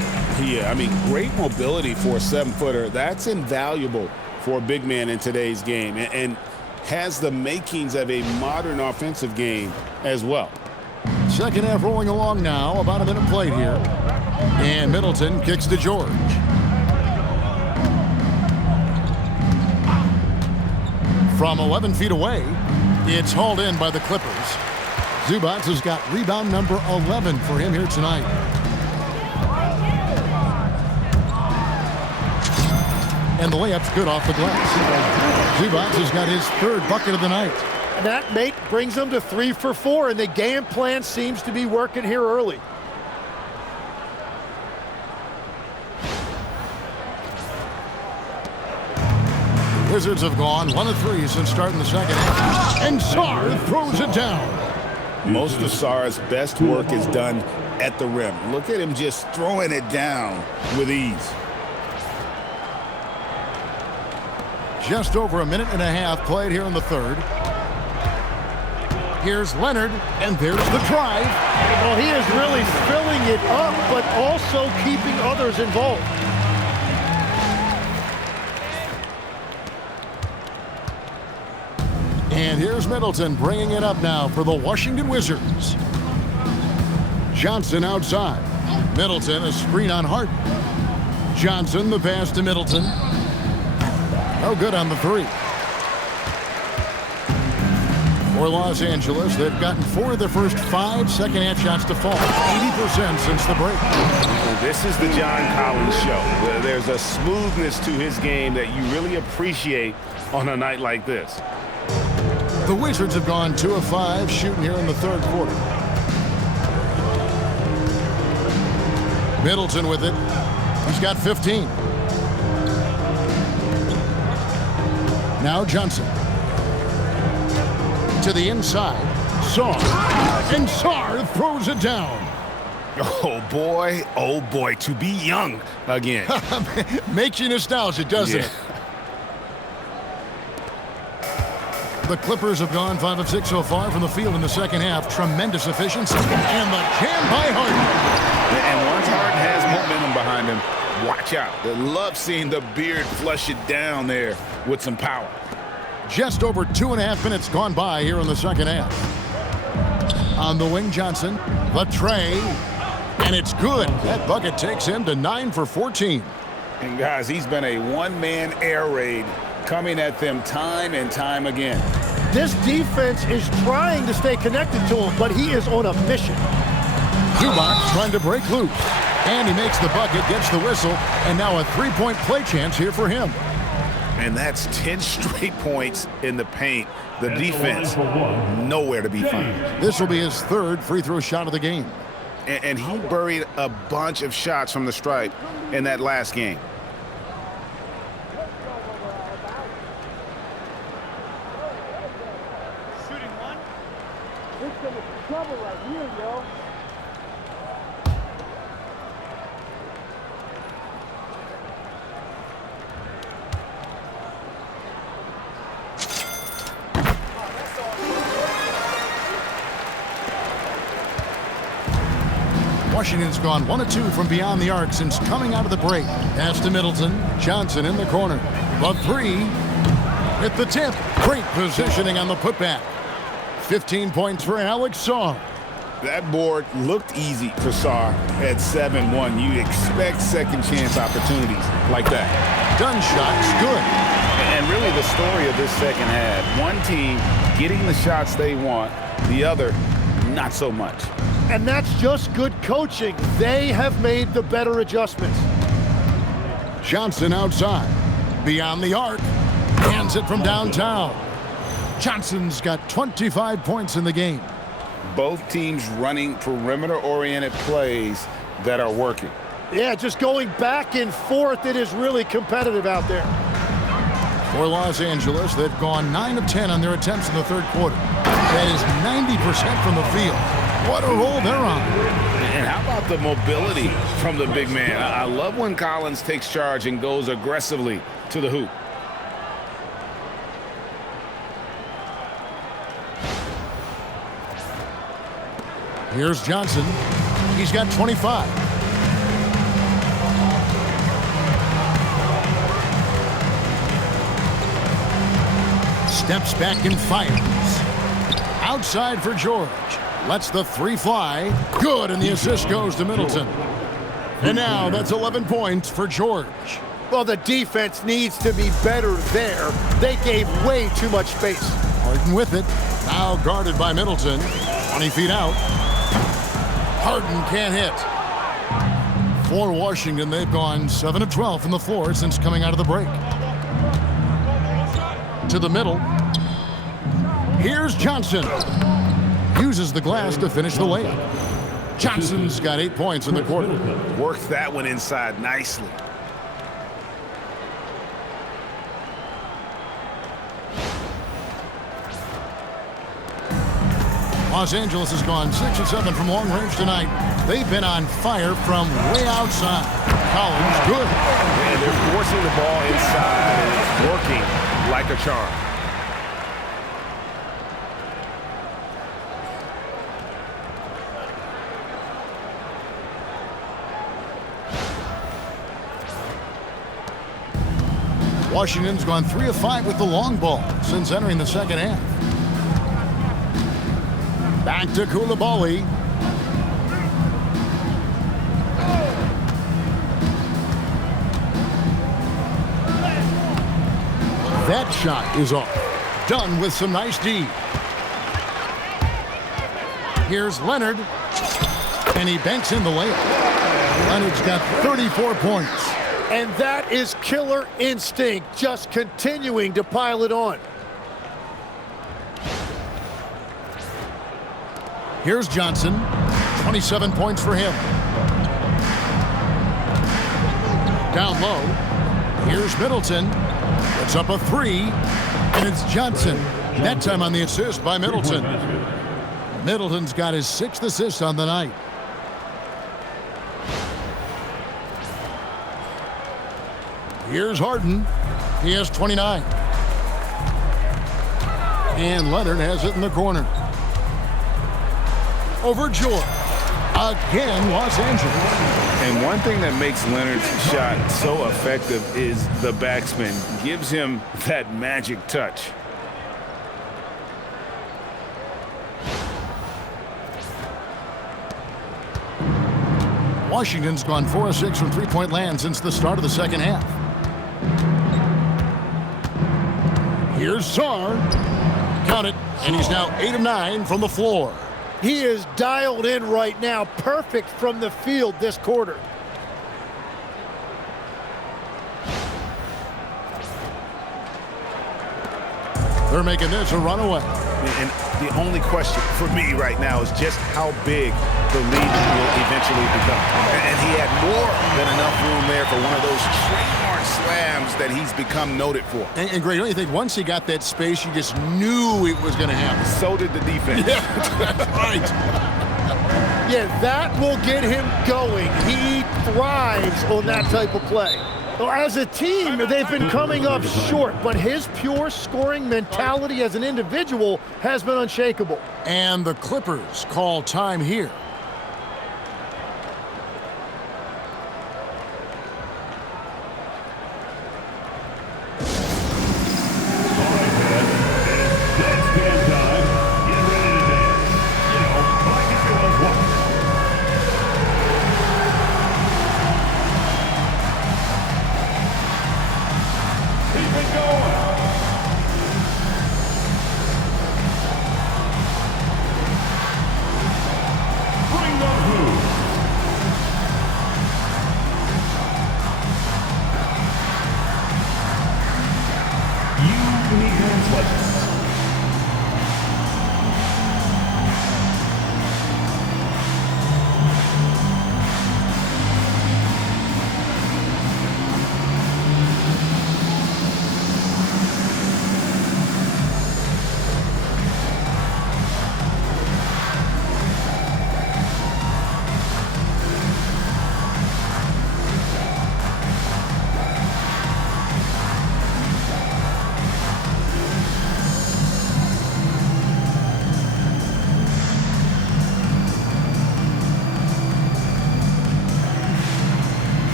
Yeah, I mean, great mobility for a 7-footer. That's invaluable for a big man in today's game and has the makings of a modern offensive game as well. Second half rolling along now. About a minute played here. And Middleton kicks to George. From 11 feet away, it's hauled in by the Clippers. Zubac has got rebound number 11 for him here tonight. And the layup's good off the glass. Zubac has got his 3rd bucket of the night. And that, Nate, brings them to 3 for 4, and the game plan seems to be working here early. Wizards have gone 1 of 3 since starting the second half. And Sarr throws it down. Most of Sarr's best work is done at the rim. Look at him just throwing it down with ease. Just over a minute and a half played here in the 3rd. Here's Leonard, and there's the drive. Well, he is really filling it up, but also keeping others involved. And here's Middleton bringing it up now for the Washington Wizards. Johnson outside. Middleton, a screen on Harden. Johnson, the pass to Middleton. No good on the 3. For Los Angeles, they've gotten 4 of their first 5 second-half shots to fall. 80% since the break. This is the John Collins show. There's a smoothness to his game that you really appreciate on a night like this. The Wizards have gone 2 of 5 shooting here in the 3rd quarter. Middleton with it. He's got 15. Now Johnson. To the inside. Sarr. And Sarr throws it down. Oh boy, to be young again. Makes you nostalgic, doesn't it? The Clippers have gone 5 of 6 so far from the field in the second half. Tremendous efficiency. And the jam by Harden. And once Harden has momentum behind him, watch out. They love seeing the beard flush it down there with some power. Just over 2.5 minutes gone by here in the second half. On the wing, Johnson. The tray. And it's good. That bucket takes him to 9 for 14. And guys, he's been a one-man air raid coming at them time and time again. This defense is trying to stay connected to him, but he is on a mission. Zubac trying to break loose. And he makes the bucket, gets the whistle, and now a 3-point play chance here for him. And that's 10 straight points in the paint. The defense, nowhere to be found. This will be his 3rd free throw shot of the game. And he buried a bunch of shots from the stripe in that last game. trouble right here, yo. Washington's gone 1 of 2 from beyond the arc since coming out of the break. Pass to Middleton. Johnson in the corner. The three. At the tip. Great positioning on the putback. 15 points for Alex Saw. That board looked easy for Saar at 7-1. You expect second chance opportunities like that. Gun shots good. And really the story of this second half. One team getting the shots they want, the other not so much. And that's just good coaching. They have made the better adjustments. Johnson outside. Beyond the arc. Hands it from downtown. Johnson's got 25 points in the game. Both teams running perimeter-oriented plays that are working. Yeah, just going back and forth. It is really competitive out there. For Los Angeles, they've gone 9 of 10 on their attempts in the third quarter. That is 90% from the field. What a roll they're on. And how about the mobility from the big man? I love when Collins takes charge and goes aggressively to the hoop. Here's Johnson. He's got 25. Steps back and fires. Outside for George. Lets the three fly. Good, and the assist goes to Middleton. And now that's 11 points for George. Well, the defense needs to be better there. They gave way too much space. Harden with it. Now guarded by Middleton. 20 feet out. Harden can't hit. For Washington, they've gone 7 of 12 from the floor since coming out of the break. To the middle. Here's Johnson. Uses the glass to finish the layup. Johnson's got 8 points in the quarter. Worked that one inside nicely. Los Angeles has gone 6 of 7 from long range tonight. They've been on fire from way outside. Collins, good. And they're forcing the ball inside, and it's working like a charm. Washington's gone 3 of 5 with the long ball since entering the second half. Back to Coulibaly. That shot is off. Done with some nice D. Here's Leonard. And he banks in the layup. Leonard's got 34 points. And that is killer instinct, just continuing to pile it on. Here's Johnson. 27 points for him. Down low. Here's Middleton. Puts up a three. And it's Johnson. That time on the assist by Middleton. Middleton's got his 6th assist on the night. Here's Harden. He has 29. And Leonard has it in the corner. Over George. Again, Los Angeles. And one thing that makes Leonard's shot so effective is the backspin. Gives him that magic touch. Washington's gone 4 of 6 from three-point land since the start of the second half. Here's Saar. Count it. And he's now 8 of 9 from the floor. He is dialed in right now. Perfect from the field this quarter. They're making this a runaway. And the only question for me right now is just how big the lead will eventually become. And he had more than enough room there for one of those trademark slams that he's become noted for. And Greg, don't you think once he got that space, you just knew it was going to happen? So did the defense. Yeah, that's right. Yeah, that will get him going. He thrives on that type of play. Well, as a team, they've been coming up short, but his pure scoring mentality as an individual has been unshakable. And the Clippers call time here.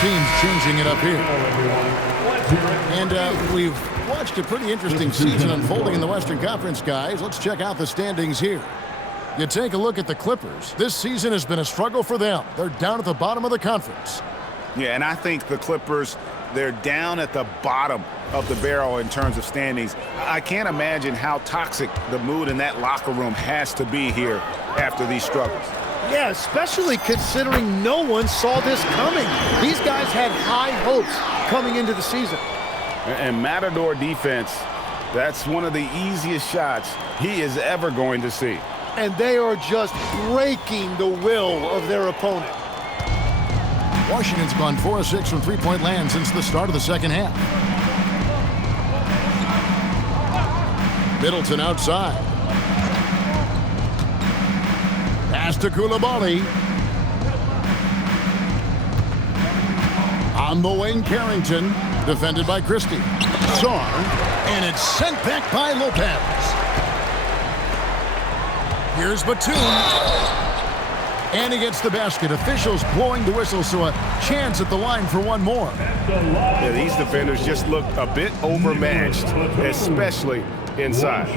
Teams changing it up here. And we've watched a pretty interesting season unfolding in the Western Conference, guys. Let's check out the standings here. You take a look at the Clippers. This season has been a struggle for them. They're down at the bottom of the conference. Yeah, and I think the Clippers, they're down at the bottom of the barrel in terms of standings. I can't imagine how toxic the mood in that locker room has to be here after these struggles. Yeah, especially considering no one saw this coming. These guys had high hopes coming into the season. And Matador defense, that's one of the easiest shots he is ever going to see. And they are just breaking the will of their opponent. Washington's gone 4 of 6 from three-point land since the start of the second half. Middleton outside. Pass to Coulibaly. On the wing, Carrington. Defended by Christie. Sarr. And it's sent back by Lopez. Here's Batum. And he gets the basket. Officials blowing the whistle, so a chance at the line for one more. Yeah, these defenders just look a bit overmatched, especially inside.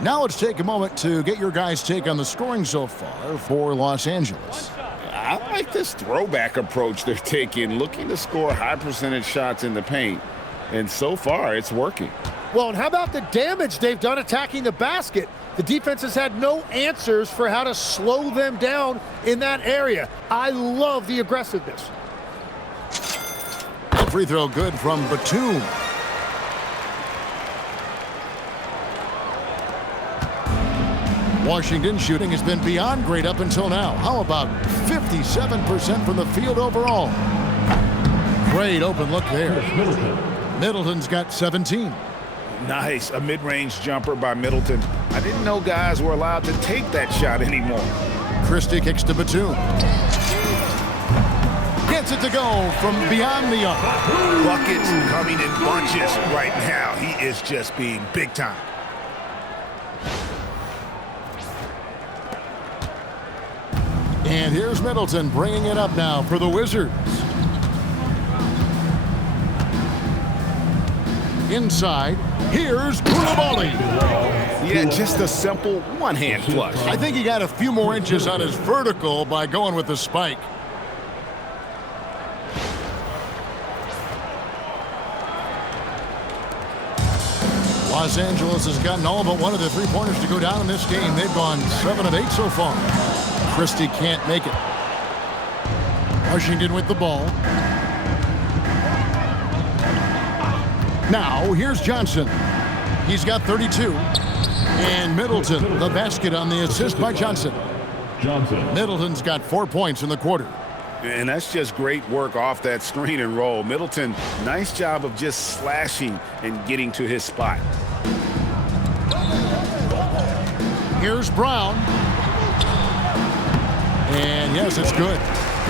Now let's take a moment to get your guys' take on the scoring so far for Los Angeles. I like this throwback approach they're taking, looking to score high percentage shots in the paint. And so far, it's working. Well, and how about the damage they've done attacking the basket? The defense has had no answers for how to slow them down in that area. I love the aggressiveness. Free throw good from Batum. Washington shooting has been beyond great up until now. How about 57% from the field overall? Great open look there. Middleton's got 17. Nice, a mid-range jumper by Middleton. I didn't know guys were allowed to take that shot anymore. Christie kicks to Batum. Gets it to go from beyond the arc. Buckets coming in bunches right now. He is just being big time. And here's Middleton bringing it up now for the Wizards. Inside, here's Coulibaly. Yeah, just a simple one-hand flush. I think he got a few more inches on his vertical by going with the spike. Los Angeles has gotten all but one of the three-pointers to go down in this game. They've gone 7 of 8 so far. Christie can't make it. Washington with the ball. Now, here's Johnson. He's got 32. And Middleton, the basket on the assist by Johnson. Middleton's got 4 points in the quarter. And that's just great work off that screen and roll. Middleton, nice job of just slashing and getting to his spot. Here's Brown. And yes, it's good.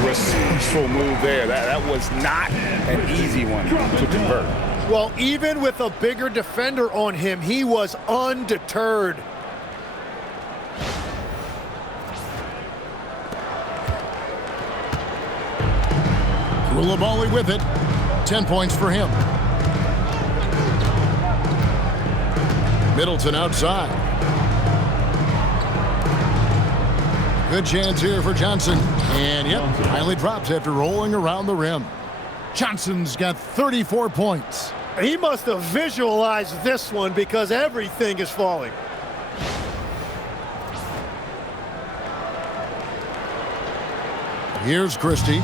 Resourceful move there. That was not an easy one to convert. Well, even with a bigger defender on him, he was undeterred. Koulibaly with it. 10 points for him. Middleton outside. Good chance here for Johnson. And yep, finally drops after rolling around the rim. Johnson's got 34 points. He must have visualized this one because everything is falling. Here's Christie.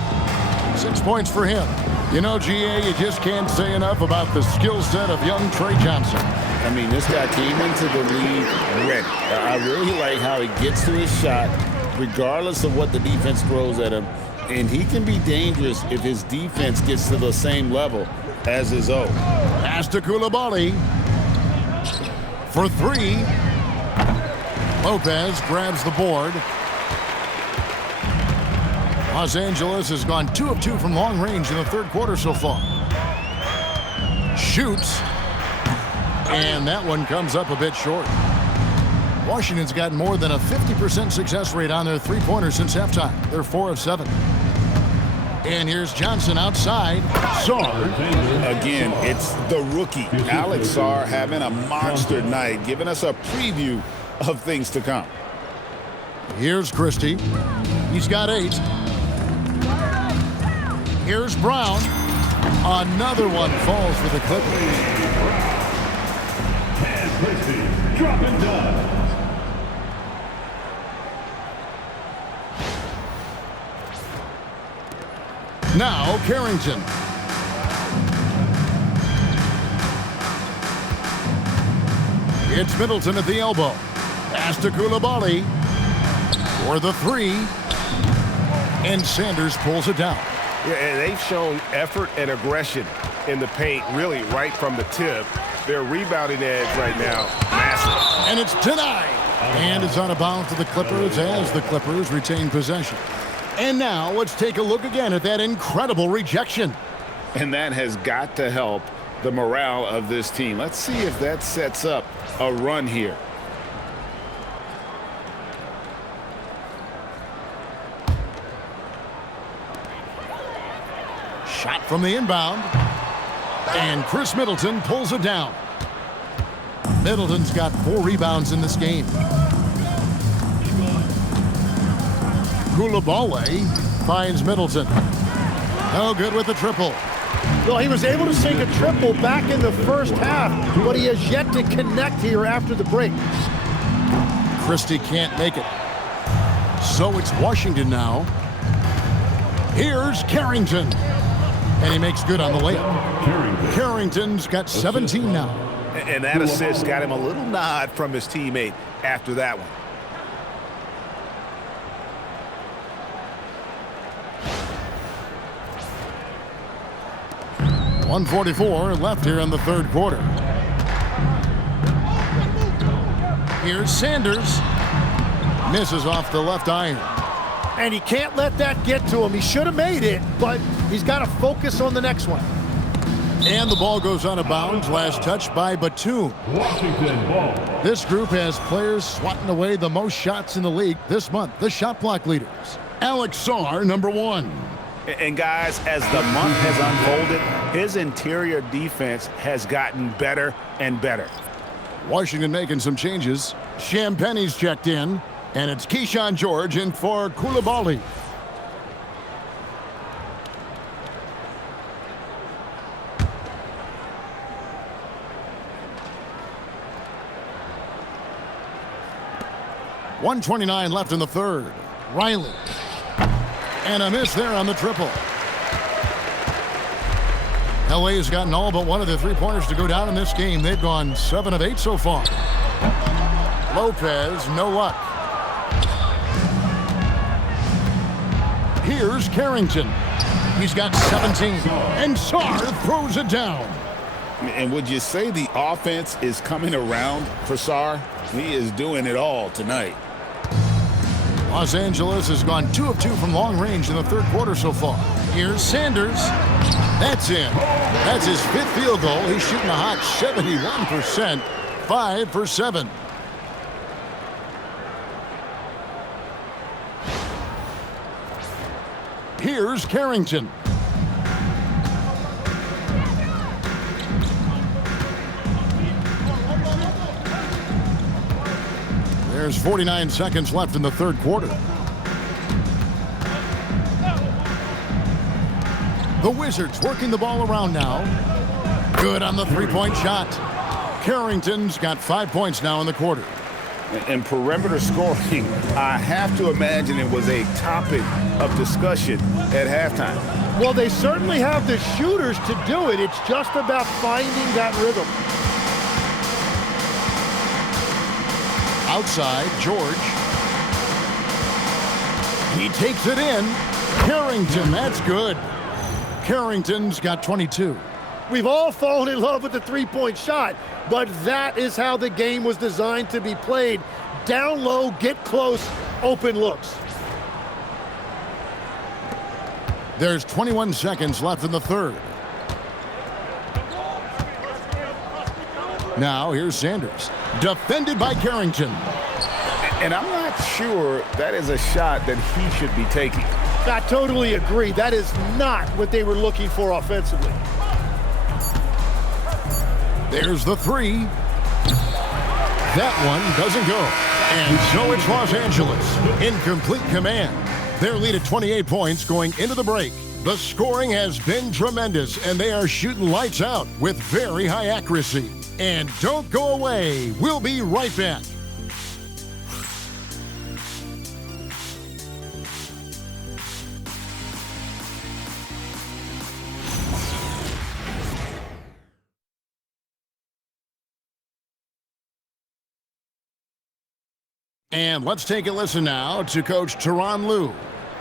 6 points for him. You know, GA, you just can't say enough about the skill set of young Trey Johnson. I mean, this guy came into the league ready. I really like how he gets to his shot, regardless of what the defense throws at him. And he can be dangerous if his defense gets to the same level as his own. Pass to Koulibaly. For 3. Lopez grabs the board. Los Angeles has gone 2 of 2 from long range in the third quarter so far. Shoots. And that one comes up a bit short. Washington's gotten more than a 50% success rate on their three-pointers since halftime. They're 4 of 7. And here's Johnson outside. Sarr. Again, it's the rookie, Alex Sarr, having a monster night, giving us a preview of things to come. Here's Christie. He's got 8. Here's Brown. Another one falls for the Clippers. And Christie, drop and done. Now Carrington. It's Middleton at the elbow. Pass to Koulibaly for the 3. And Sanders pulls it down. Yeah, and they've shown effort and aggression in the paint, really right from the tip. Their rebounding edge right now, massive. And it's denied. And it's out of bounds to the Clippers as the Clippers retain possession. And now let's take a look again at that incredible rejection. And that has got to help the morale of this team. Let's see if that sets up a run here. Shot from the inbound. And Chris Middleton pulls it down. Middleton's got 4 rebounds in this game. Koulibaly finds Middleton. No good with the triple. Well, he was able to sink a triple back in the first half, but he has yet to connect here after the break. Christie can't make it. So it's Washington now. Here's Carrington. And he makes good on the layup. Carrington's got 17 now. And that assist got him a little nod from his teammate after that one. .144 left here in the third quarter. Here's Sanders. Misses off the left iron. And he can't let that get to him. He should have made it, but he's got to focus on the next one. And the ball goes out of bounds. Last touch by Batum. Washington ball. This group has players swatting away the most shots in the league this month. The shot block leaders. Alex Sarr, number 1. And guys, as the month has unfolded, his interior defense has gotten better and better. Washington making some changes. Champagne's checked in, and it's Keyshawn George in for Koulibaly. .129 left in the third. Riley. And a miss there on the triple. LA has gotten all but one of the three-pointers to go down in this game. They've gone 7 of 8 so far. Lopez, no luck. Here's Carrington. He's got 17. And Sarr throws it down. And would you say the offense is coming around for Sarr? He is doing it all tonight. Los Angeles has gone 2 of 2 from long range in the third quarter so far. Here's Sanders. That's in. That's his 5th field goal. He's shooting a hot 71%. 5 for 7. Here's Carrington. There's 49 seconds left in the third quarter. The Wizards working the ball around now. Good on the three-point shot. Carrington's got 5 points now in the quarter. And perimeter scoring, I have to imagine it was a topic of discussion at halftime. Well, they certainly have the shooters to do it. It's just about finding that rhythm. Outside, George. He takes it in. Carrington, that's good. Carrington's got 22. We've all fallen in love with the three-point shot, but that is how the game was designed to be played. Down low, get close, open looks. There's 21 seconds left in the third. Now here's Sanders, defended by Carrington. And I'm not sure that is a shot that he should be taking. I totally agree. That is not what they were looking for offensively. There's the three. That one doesn't go. And so it's Los Angeles in complete command. Their lead at 28 points going into the break. The scoring has been tremendous, and they are shooting lights out with very high accuracy. And don't go away. We'll be right back. And let's take a listen now to Coach Tyronn Lue.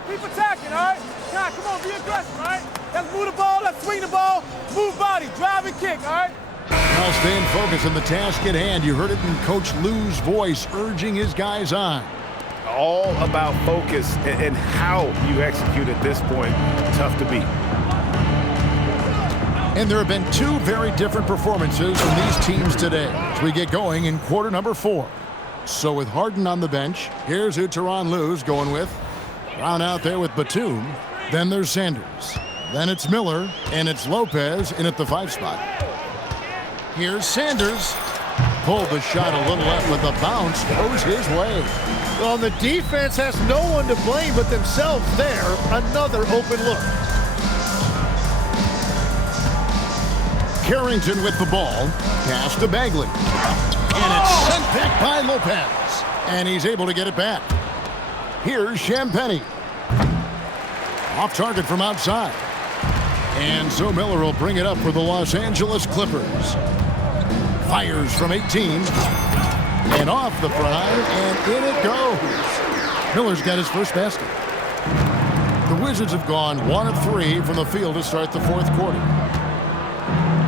Keep attacking, all right? Come on, be aggressive, all right? Let's move the ball, let's swing the ball, move body, drive and kick, all right? Now staying focused on the task at hand. You heard it in Coach Lue's voice, urging his guys on. All about focus and how you execute at this point. Tough to beat. And there have been two very different performances from these teams today as we get going in quarter number 4. So with Harden on the bench, here's who Tyronn Lue's going with. Brown out there with Batum. Then there's Sanders. Then it's Miller, and it's Lopez in at the 5 spot. Here's Sanders. Pulled the shot a little left, but the bounce goes his way. Well, the defense has no one to blame but themselves there. Another open look. Carrington with the ball. Pass to Bagley. And it's sent back by Lopez. And he's able to get it back. Here's Champagnie. Off target from outside. And so Miller will bring it up for the Los Angeles Clippers. Fires from 18. And off the fry, and in it goes. Miller's got his first basket. The Wizards have gone 1 of 3 from the field to start the fourth quarter.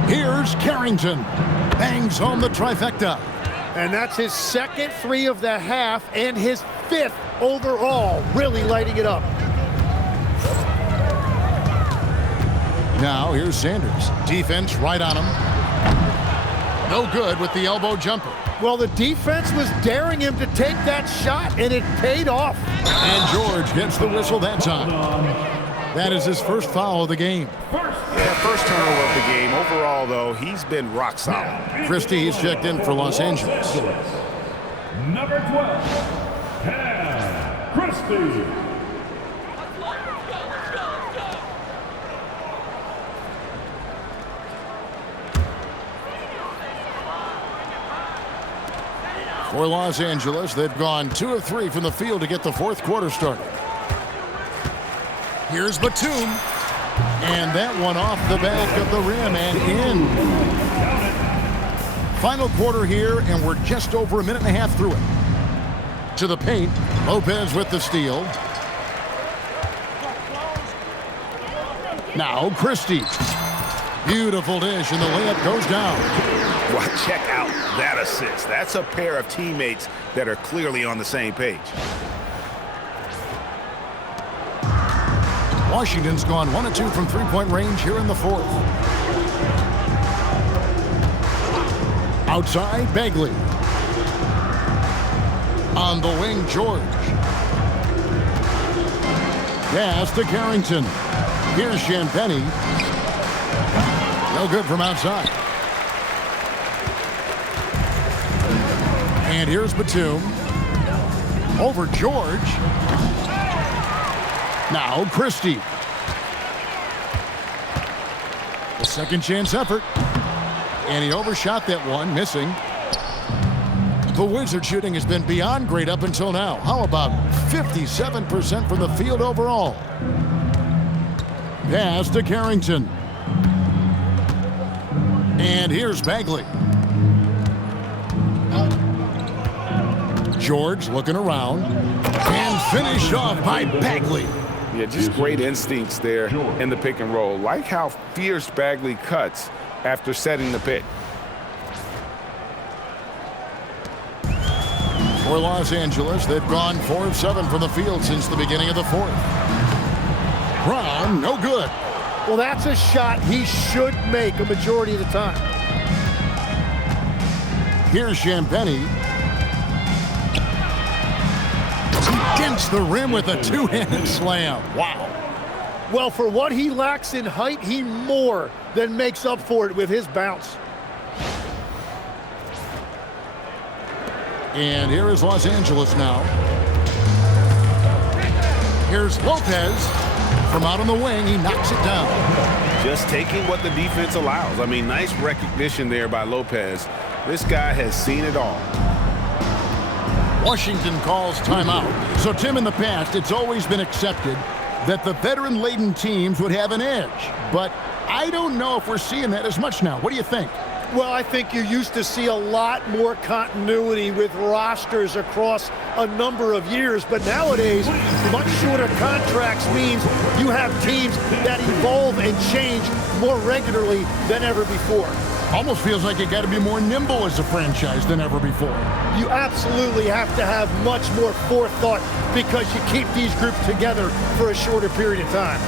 Here's Carrington. Bangs home the trifecta. And that's his second 3 of the half and his 5th overall, really lighting it up. Now here's Sanders. Defense right on him. No good with the elbow jumper. Well, the defense was daring him to take that shot, and it paid off. And George gets the whistle that time. That is his first foul of the game. Yeah, first turnover of the game. Overall, though, he's been rock solid. Christie, he's checked in for Los Angeles. Number 12, Cam Christie. For Los Angeles, they've gone 2 of 3 from the field to get the fourth quarter started. Here's Batum. And that one off the back of the rim and in. Final quarter here, and we're just over a minute and a half through it. To the paint, Lopez with the steal. Now Christie. Beautiful dish, and the layup goes down. Well, check out that assist. That's a pair of teammates that are clearly on the same page. Washington's gone 1 of 2 from three-point range here in the fourth. Outside, Bagley. On the wing, George. Pass to Carrington. Here's Champagnie. No good from outside. And here's Batum. Over George. Now Christie. The second chance effort. And he overshot that one, missing. The Wizards shooting has been beyond great up until now. How about 57% from the field overall? Pass to Carrington. And here's Bagley. George looking around. And finished off by Bagley. Yeah, just great instincts there in the pick and roll. Like how fierce Bagley cuts after setting the pick. For Los Angeles, they've gone 4 of 7 from the field since the beginning of the fourth. Brown, no good. Well, that's a shot he should make a majority of the time. Here's Champagnie. Against the rim with a two-handed slam. Wow. Well, for what he lacks in height, he more than makes up for it with his bounce. And here is Los Angeles now. Here's Lopez. From out on the wing, he knocks it down. Just taking what the defense allows. I mean, nice recognition there by Lopez. This guy has seen it all. Washington calls timeout. So, Tim, in the past, it's always been accepted that the veteran-laden teams would have an edge. But I don't know if we're seeing that as much now. What do you think? Well, I think you used to see a lot more continuity with rosters across a number of years, but nowadays, much shorter contracts means you have teams that evolve and change more regularly than ever before. Almost feels like you got to be more nimble as a franchise than ever before. You absolutely have to have much more forethought because you keep these groups together for a shorter period of time.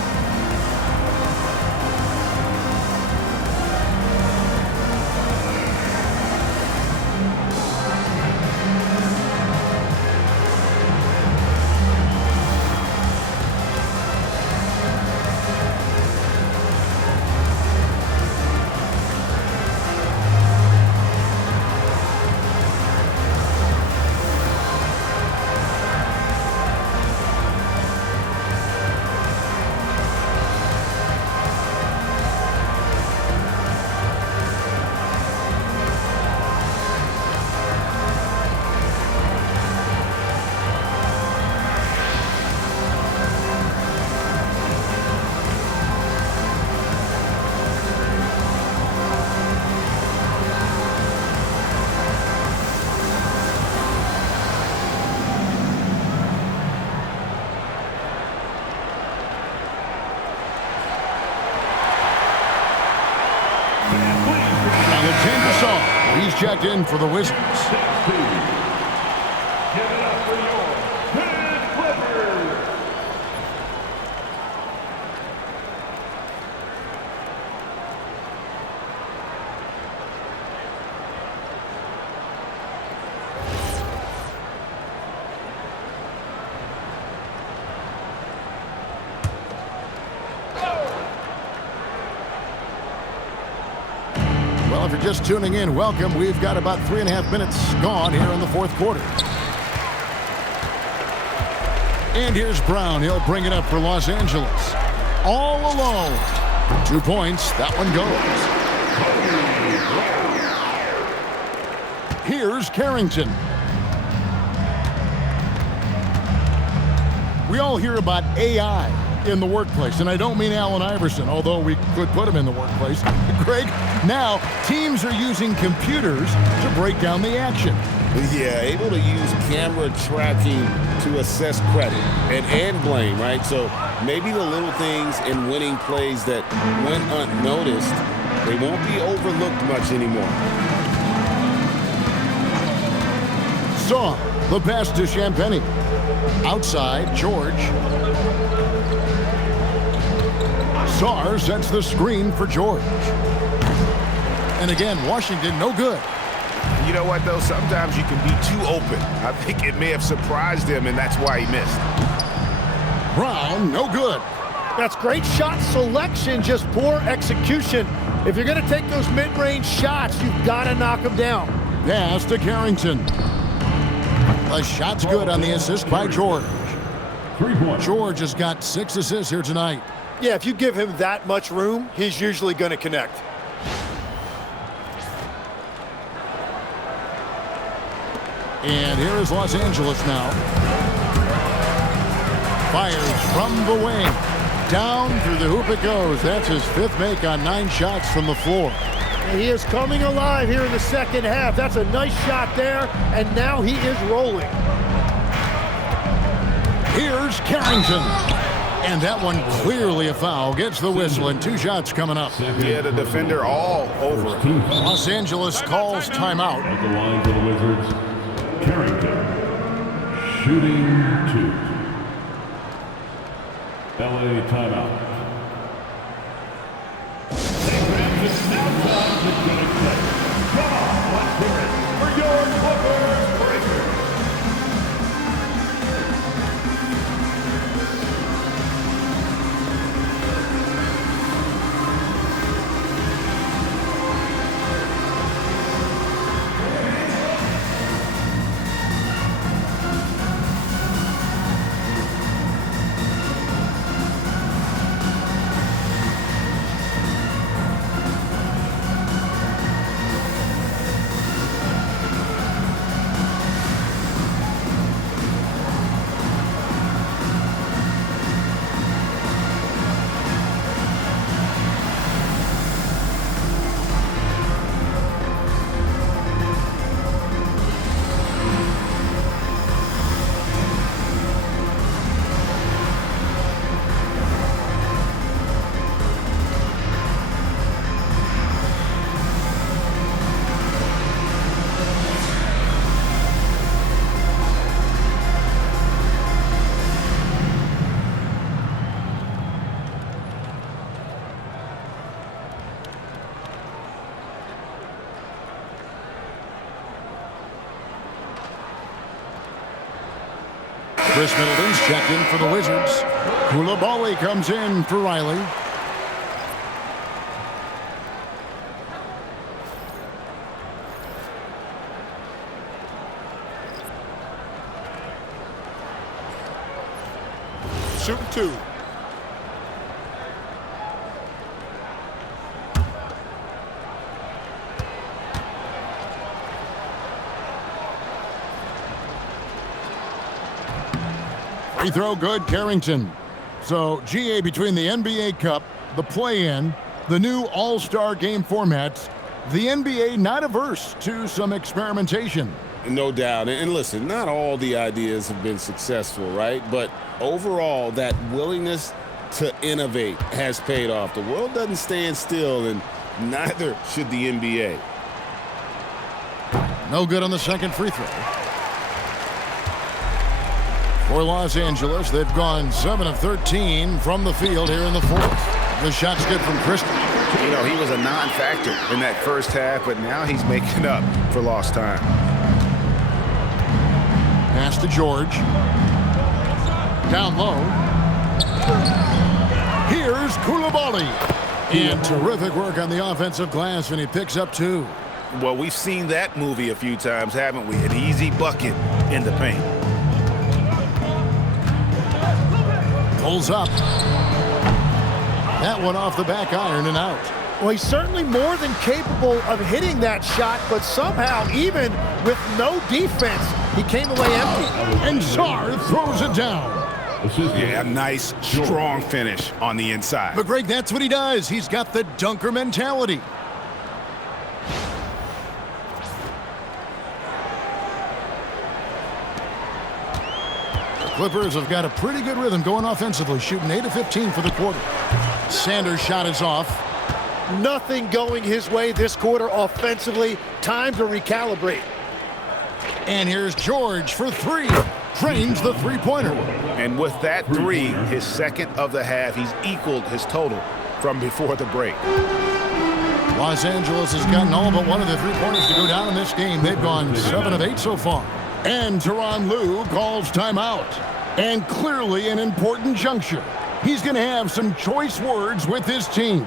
He's checked in for the Wizards. Give it up for your Pitt Clippers. Well, if you're just tuning in, welcome. We've got about 3.5 minutes gone here in the fourth quarter. And here's Brown. He'll bring it up for Los Angeles. All alone. 2 points. That one goes. Here's Carrington. We all hear about AI. in the workplace. And I don't mean Allen Iverson, although we could put him in the workplace. Greg, now teams are using computers to break down the action. Yeah, able to use camera tracking to assess credit and blame, right? So maybe the little things in winning plays that went unnoticed, they won't be overlooked much anymore. Saw the pass to Champagny. Outside, George. Sarr sets the screen for George. And again, Washington, no good. You know what, though? Sometimes you can be too open. I think it may have surprised him, and that's why he missed. Brown, no good. That's great shot selection, just poor execution. If you're going to take those mid-range shots, you've got to knock them down. Pass to Carrington. The shot's good on the assist by George. George has got 6 assists here tonight. Yeah, if you give him that much room, he's usually going to connect. And here is Los Angeles now. Fires from the wing. Down through the hoop it goes. That's his 5th make on 9 shots from the floor. He is coming alive here in the second half. That's a nice shot there, and now he is rolling. Here's Carrington. And that one clearly a foul. Gets the whistle, and 2 shots coming up. Yeah, the defender all over it. Los Angeles calls timeout. At the line for the Wizards, Carrington, shooting 2. LA timeout. Now time to get excited. Come on, let's hear it for your Clippers Breakers. Chris Middleton's checked in for the Wizards. Koulibaly comes in for Riley. Shooting 2. Free throw good, Carrington. So, GA, between the NBA Cup, the play-in, the new All-Star game formats, the NBA not averse to some experimentation. No doubt. And listen, not all the ideas have been successful, right? But overall, that willingness to innovate has paid off. The world doesn't stand still, and neither should the NBA. No good on the second free throw. For Los Angeles, they've gone 7 of 13 from the field here in the fourth. The shot's good from Christie. You know, he was a non-factor in that first half, but now he's making up for lost time. Pass to George. Down low. Here's Koulibaly. And terrific work on the offensive glass, and he picks up 2. Well, we've seen that movie a few times, haven't we? An easy bucket in the paint. Pulls up. That one off the back iron and out. Well, he's certainly more than capable of hitting that shot, but somehow, even with no defense, he came away empty. And Sarr throws it down. Yeah, a nice, strong finish on the inside. But Greg, that's what he does. He's got the dunker mentality. The Clippers have got a pretty good rhythm going offensively, shooting 8 of 15 for the quarter. Sanders' shot is off. Nothing going his way this quarter offensively. Time to recalibrate. And here's George for three. Drains the three-pointer. And with that three, his second of the half, he's equaled his total from before the break. Los Angeles has gotten all but one of the three-pointers to go down in this game. They've gone 7 of 8 so far. And Tyronn Lue calls timeout. And clearly an important juncture. He's going to have some choice words with his team.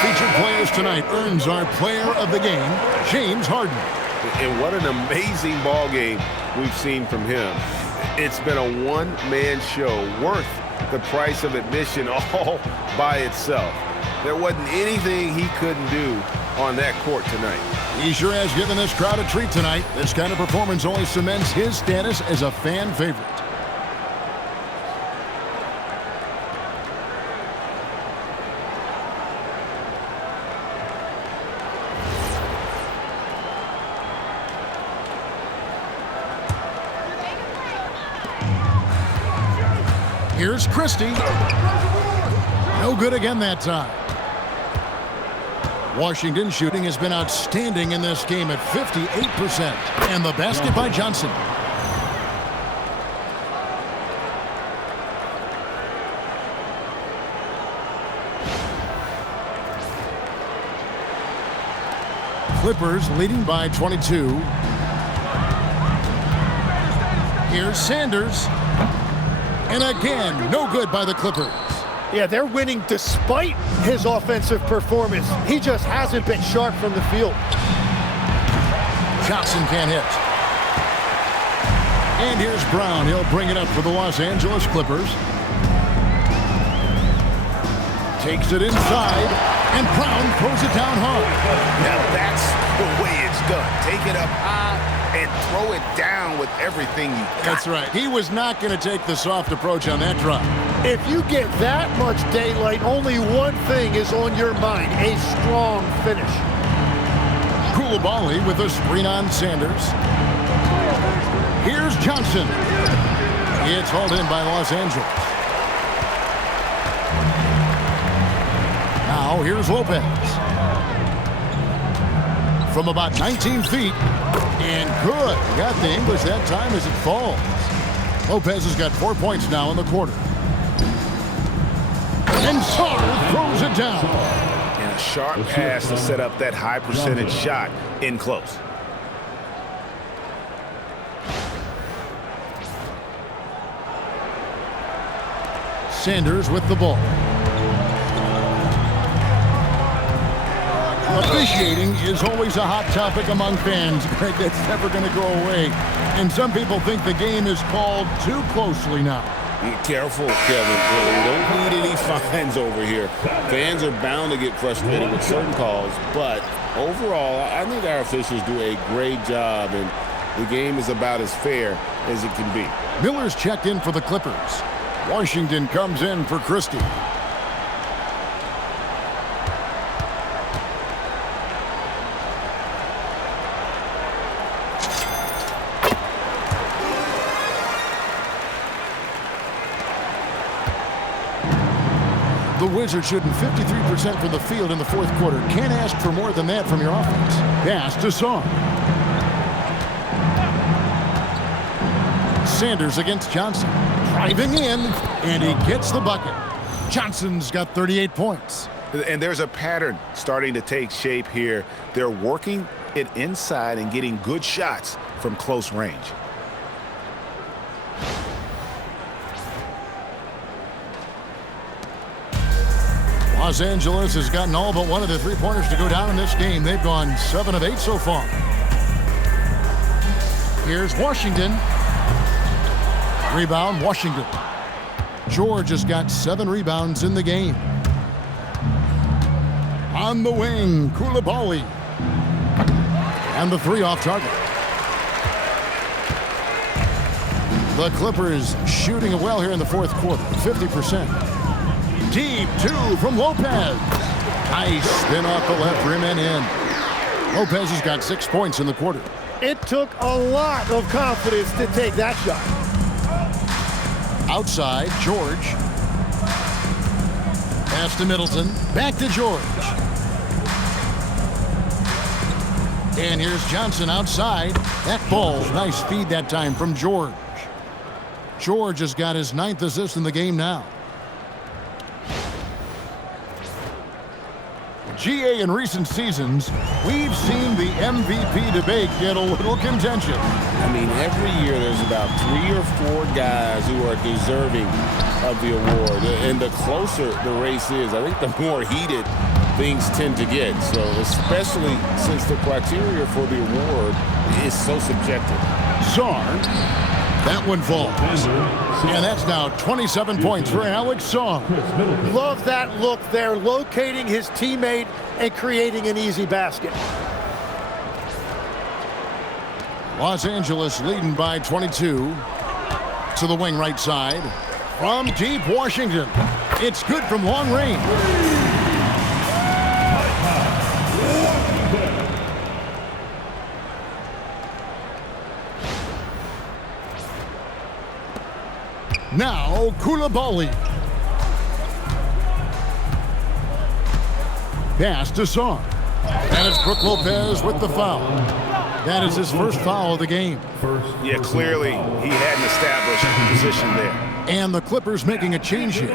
Featured players tonight earns our player of the game, James Harden. And what an amazing ball game we've seen from him. It's been a one-man show worth the price of admission all by itself. There wasn't anything he couldn't do on that court tonight. He sure has given this crowd a treat tonight. This kind of performance only cements his status as a fan favorite. Here's Christie. No good again that time. Washington shooting has been outstanding in this game at 58%. And the basket by Johnson. Clippers leading by 22. Here's Sanders. And again, no good by the Clippers. Yeah, they're winning despite his offensive performance. He just hasn't been sharp from the field. Johnson can't hit. And here's Brown. He'll bring it up for the Los Angeles Clippers. Takes it inside, and Brown throws it down hard. Now that's the way it's done. Take it up high and throw it down with everything you got. That's right. He was not going to take the soft approach on that drive. If you get that much daylight, only one thing is on your mind, a strong finish. Coulibaly with a screen on Sanders. Here's Johnson. It's hauled in by Los Angeles. Now here's Lopez. From about 19 feet. And good. Got the English that time as it falls. Lopez has got 4 points now in the quarter. And Sarr throws it down. And a sharp pass to set up that high percentage shot in close. Sanders with the ball. Officiating is always a hot topic among fans. Greg, that's never going to go away. And some people think the game is called too closely now. Careful, Kevin. We don't need any fines over here. Fans are bound to get frustrated with certain calls, but overall, I think our officials do a great job, and the game is about as fair as it can be. Miller's checked in for the Clippers. Washington comes in for Christie. The Wizards shooting 53% from the field in the fourth quarter. Can't ask for more than that from your offense. Pass to Song. Sanders against Johnson. Driving in, and he gets the bucket. Johnson's got 38 points. And there's a pattern starting to take shape here. They're working it inside and getting good shots from close range. Los Angeles has gotten all but one of the three-pointers to go down in this game. They've gone 7 of 8 so far. Here's Washington. Rebound, Washington. George has got 7 rebounds in the game. On the wing, Koulibaly. And the 3 off target. The Clippers shooting it well here in the fourth quarter, 50%. Deep 2 from Lopez. Nice spin off the left rim and in. Lopez has got 6 points in the quarter. It took a lot of confidence to take that shot. Outside, George. Pass to Middleton. Back to George. And here's Johnson outside. That ball, nice feed that time from George. George has got his 9th assist in the game now. GA, in recent seasons, we've seen the MVP debate get a little contentious. I mean, every year there's about 3 or 4 guys who are deserving of the award. And the closer the race is, I think the more heated things tend to get. So especially since the criteria for the award is so subjective. Sarr, that one falls. And that's now 27 points for Alex Sarr. Love that look there, locating his teammate and creating an easy basket. Los Angeles leading by 22. To the wing right side. From deep, Washington. It's good from long range. Now, Koulibaly. Pass to Sarr. And it's Brook Lopez with the foul. That is his first foul of the game. Yeah, clearly he hadn't established a position there. And the Clippers making a change here.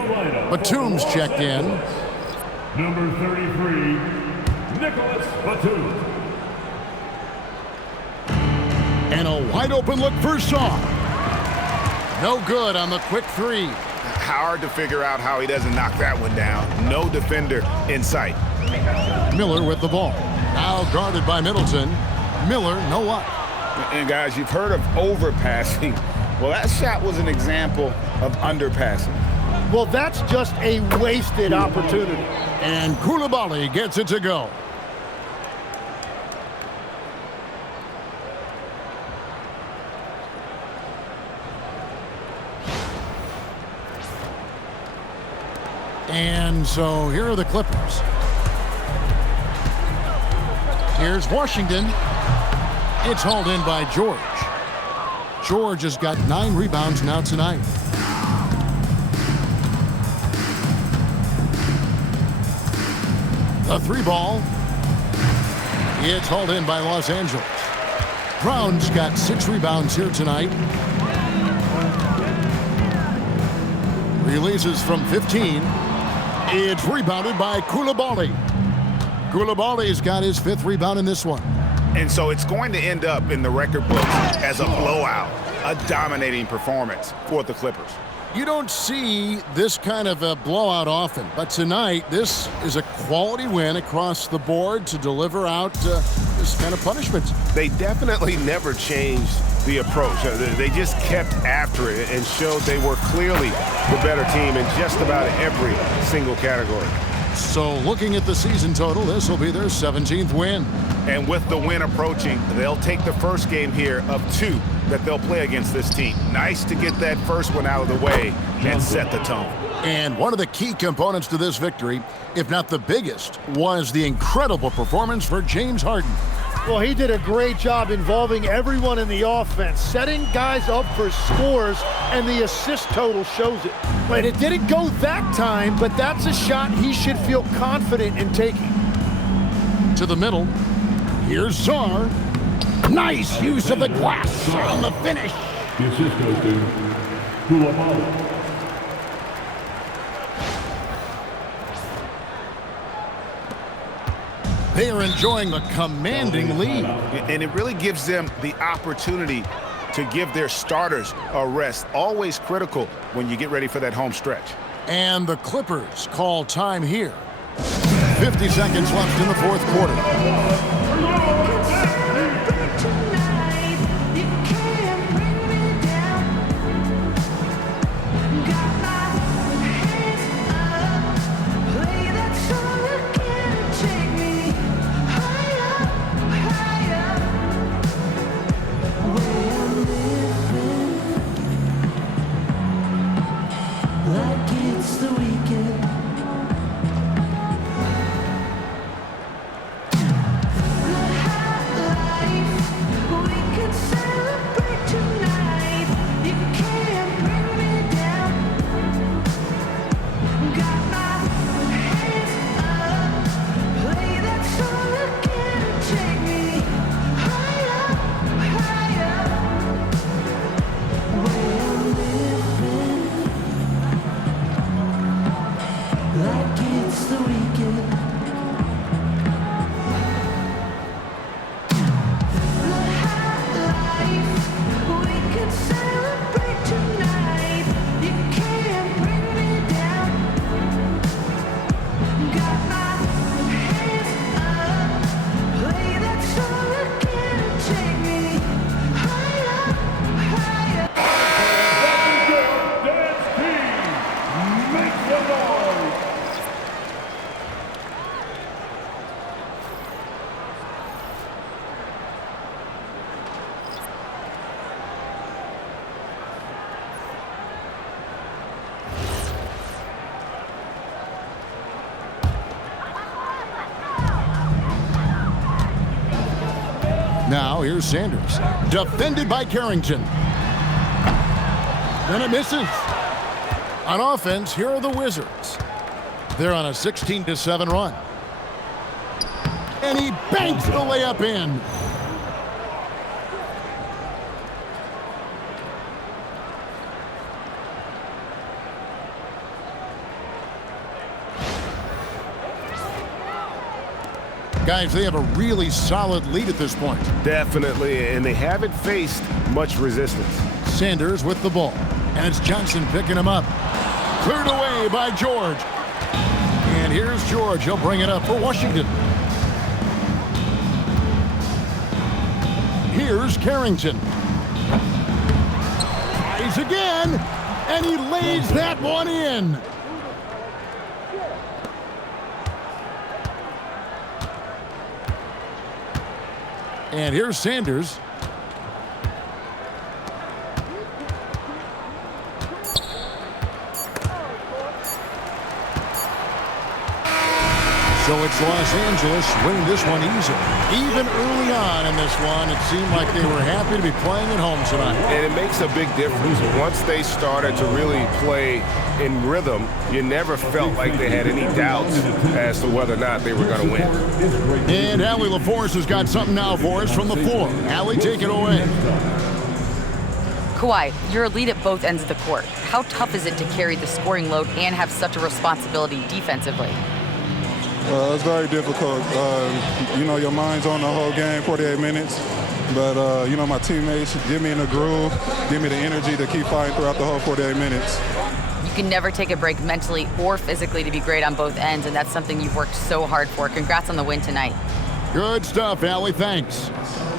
Batum's checked in. Number 33, Nicholas Batum. And a wide open look for Sarr. No good on the quick 3. Hard to figure out how he doesn't knock that one down. No defender in sight. Miller with the ball. Now guarded by Middleton. Miller, no luck. And guys, you've heard of overpassing. Well, that shot was an example of underpassing. Well, that's just a wasted opportunity. And Koulibaly gets it to go. And so here are the Clippers. Here's Washington. It's hauled in by George. George has got 9 rebounds now tonight. The 3 ball. It's hauled in by Los Angeles. Brown's got 6 rebounds here tonight. Releases from 15. It's rebounded by Koulibaly. Koulibaly's got his 5th rebound in this one. And so it's going to end up in the record books as a blowout. a dominating performance for the Clippers. You don't see this kind of a blowout often, but tonight this is a quality win across the board to deliver out this kind of punishment. They definitely never changed the approach. They just kept after it and showed they were clearly the better team in just about every single category. So looking at the season total, this will be their 17th win. And with the win approaching, they'll take the first game here of 2 that they'll play against this team. Nice to get that first one out of the way and set the tone. And one of the key components to this victory, if not the biggest, was the incredible performance for James Harden. Well, he did a great job involving everyone in the offense, setting guys up for scores, and the assist total shows it. But it didn't go that time, but that's a shot he should feel confident in taking. To the middle, here's Czar. Nice use of the glass on the finish. The assist goes to Koulibaly. They are enjoying the commanding lead. And it really gives them the opportunity to give their starters a rest. Always critical when you get ready for that home stretch. And the Clippers call time here. 50 seconds left in the fourth quarter. Now here's Sanders, defended by Carrington. Then it misses. On offense, here are the Wizards. They're on a 16-7 run. And he banks the layup in. Guys, they have a really solid lead at this point. Definitely, and they haven't faced much resistance. Sanders with the ball, and it's Johnson picking him up. Cleared away by George. And here's George. He'll bring it up for Washington. Here's Carrington. Tries again, and he lays that one in. And here's Sanders. So it's Los Angeles winning this one easily. Even early on in this one, it seemed like they were happy to be playing at home tonight. And it makes a big difference. Once they started to really play in rhythm, you never felt like they had any doubts as to whether or not they were going to win. And Allie LaForce has got something now for us from the floor. Allie, take it away. Kawhi, you're a lead at both ends of the court. How tough is it to carry the scoring load and have such a responsibility defensively? It's very difficult. You know, your mind's on the whole game, 48 minutes. But, you know, my teammates get me in the groove, give me the energy to keep fighting throughout the whole 48 minutes. You can never take a break mentally or physically to be great on both ends, and that's something you've worked so hard for. Congrats on the win tonight. Good stuff, Allie. Thanks.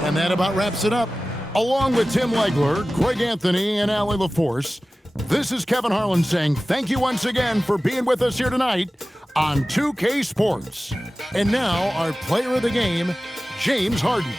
And that about wraps it up. Along with Tim Legler, Greg Anthony, and Allie LaForce, this is Kevin Harlan saying thank you once again for being with us here tonight on 2K Sports. And now our player of the game, James Harden.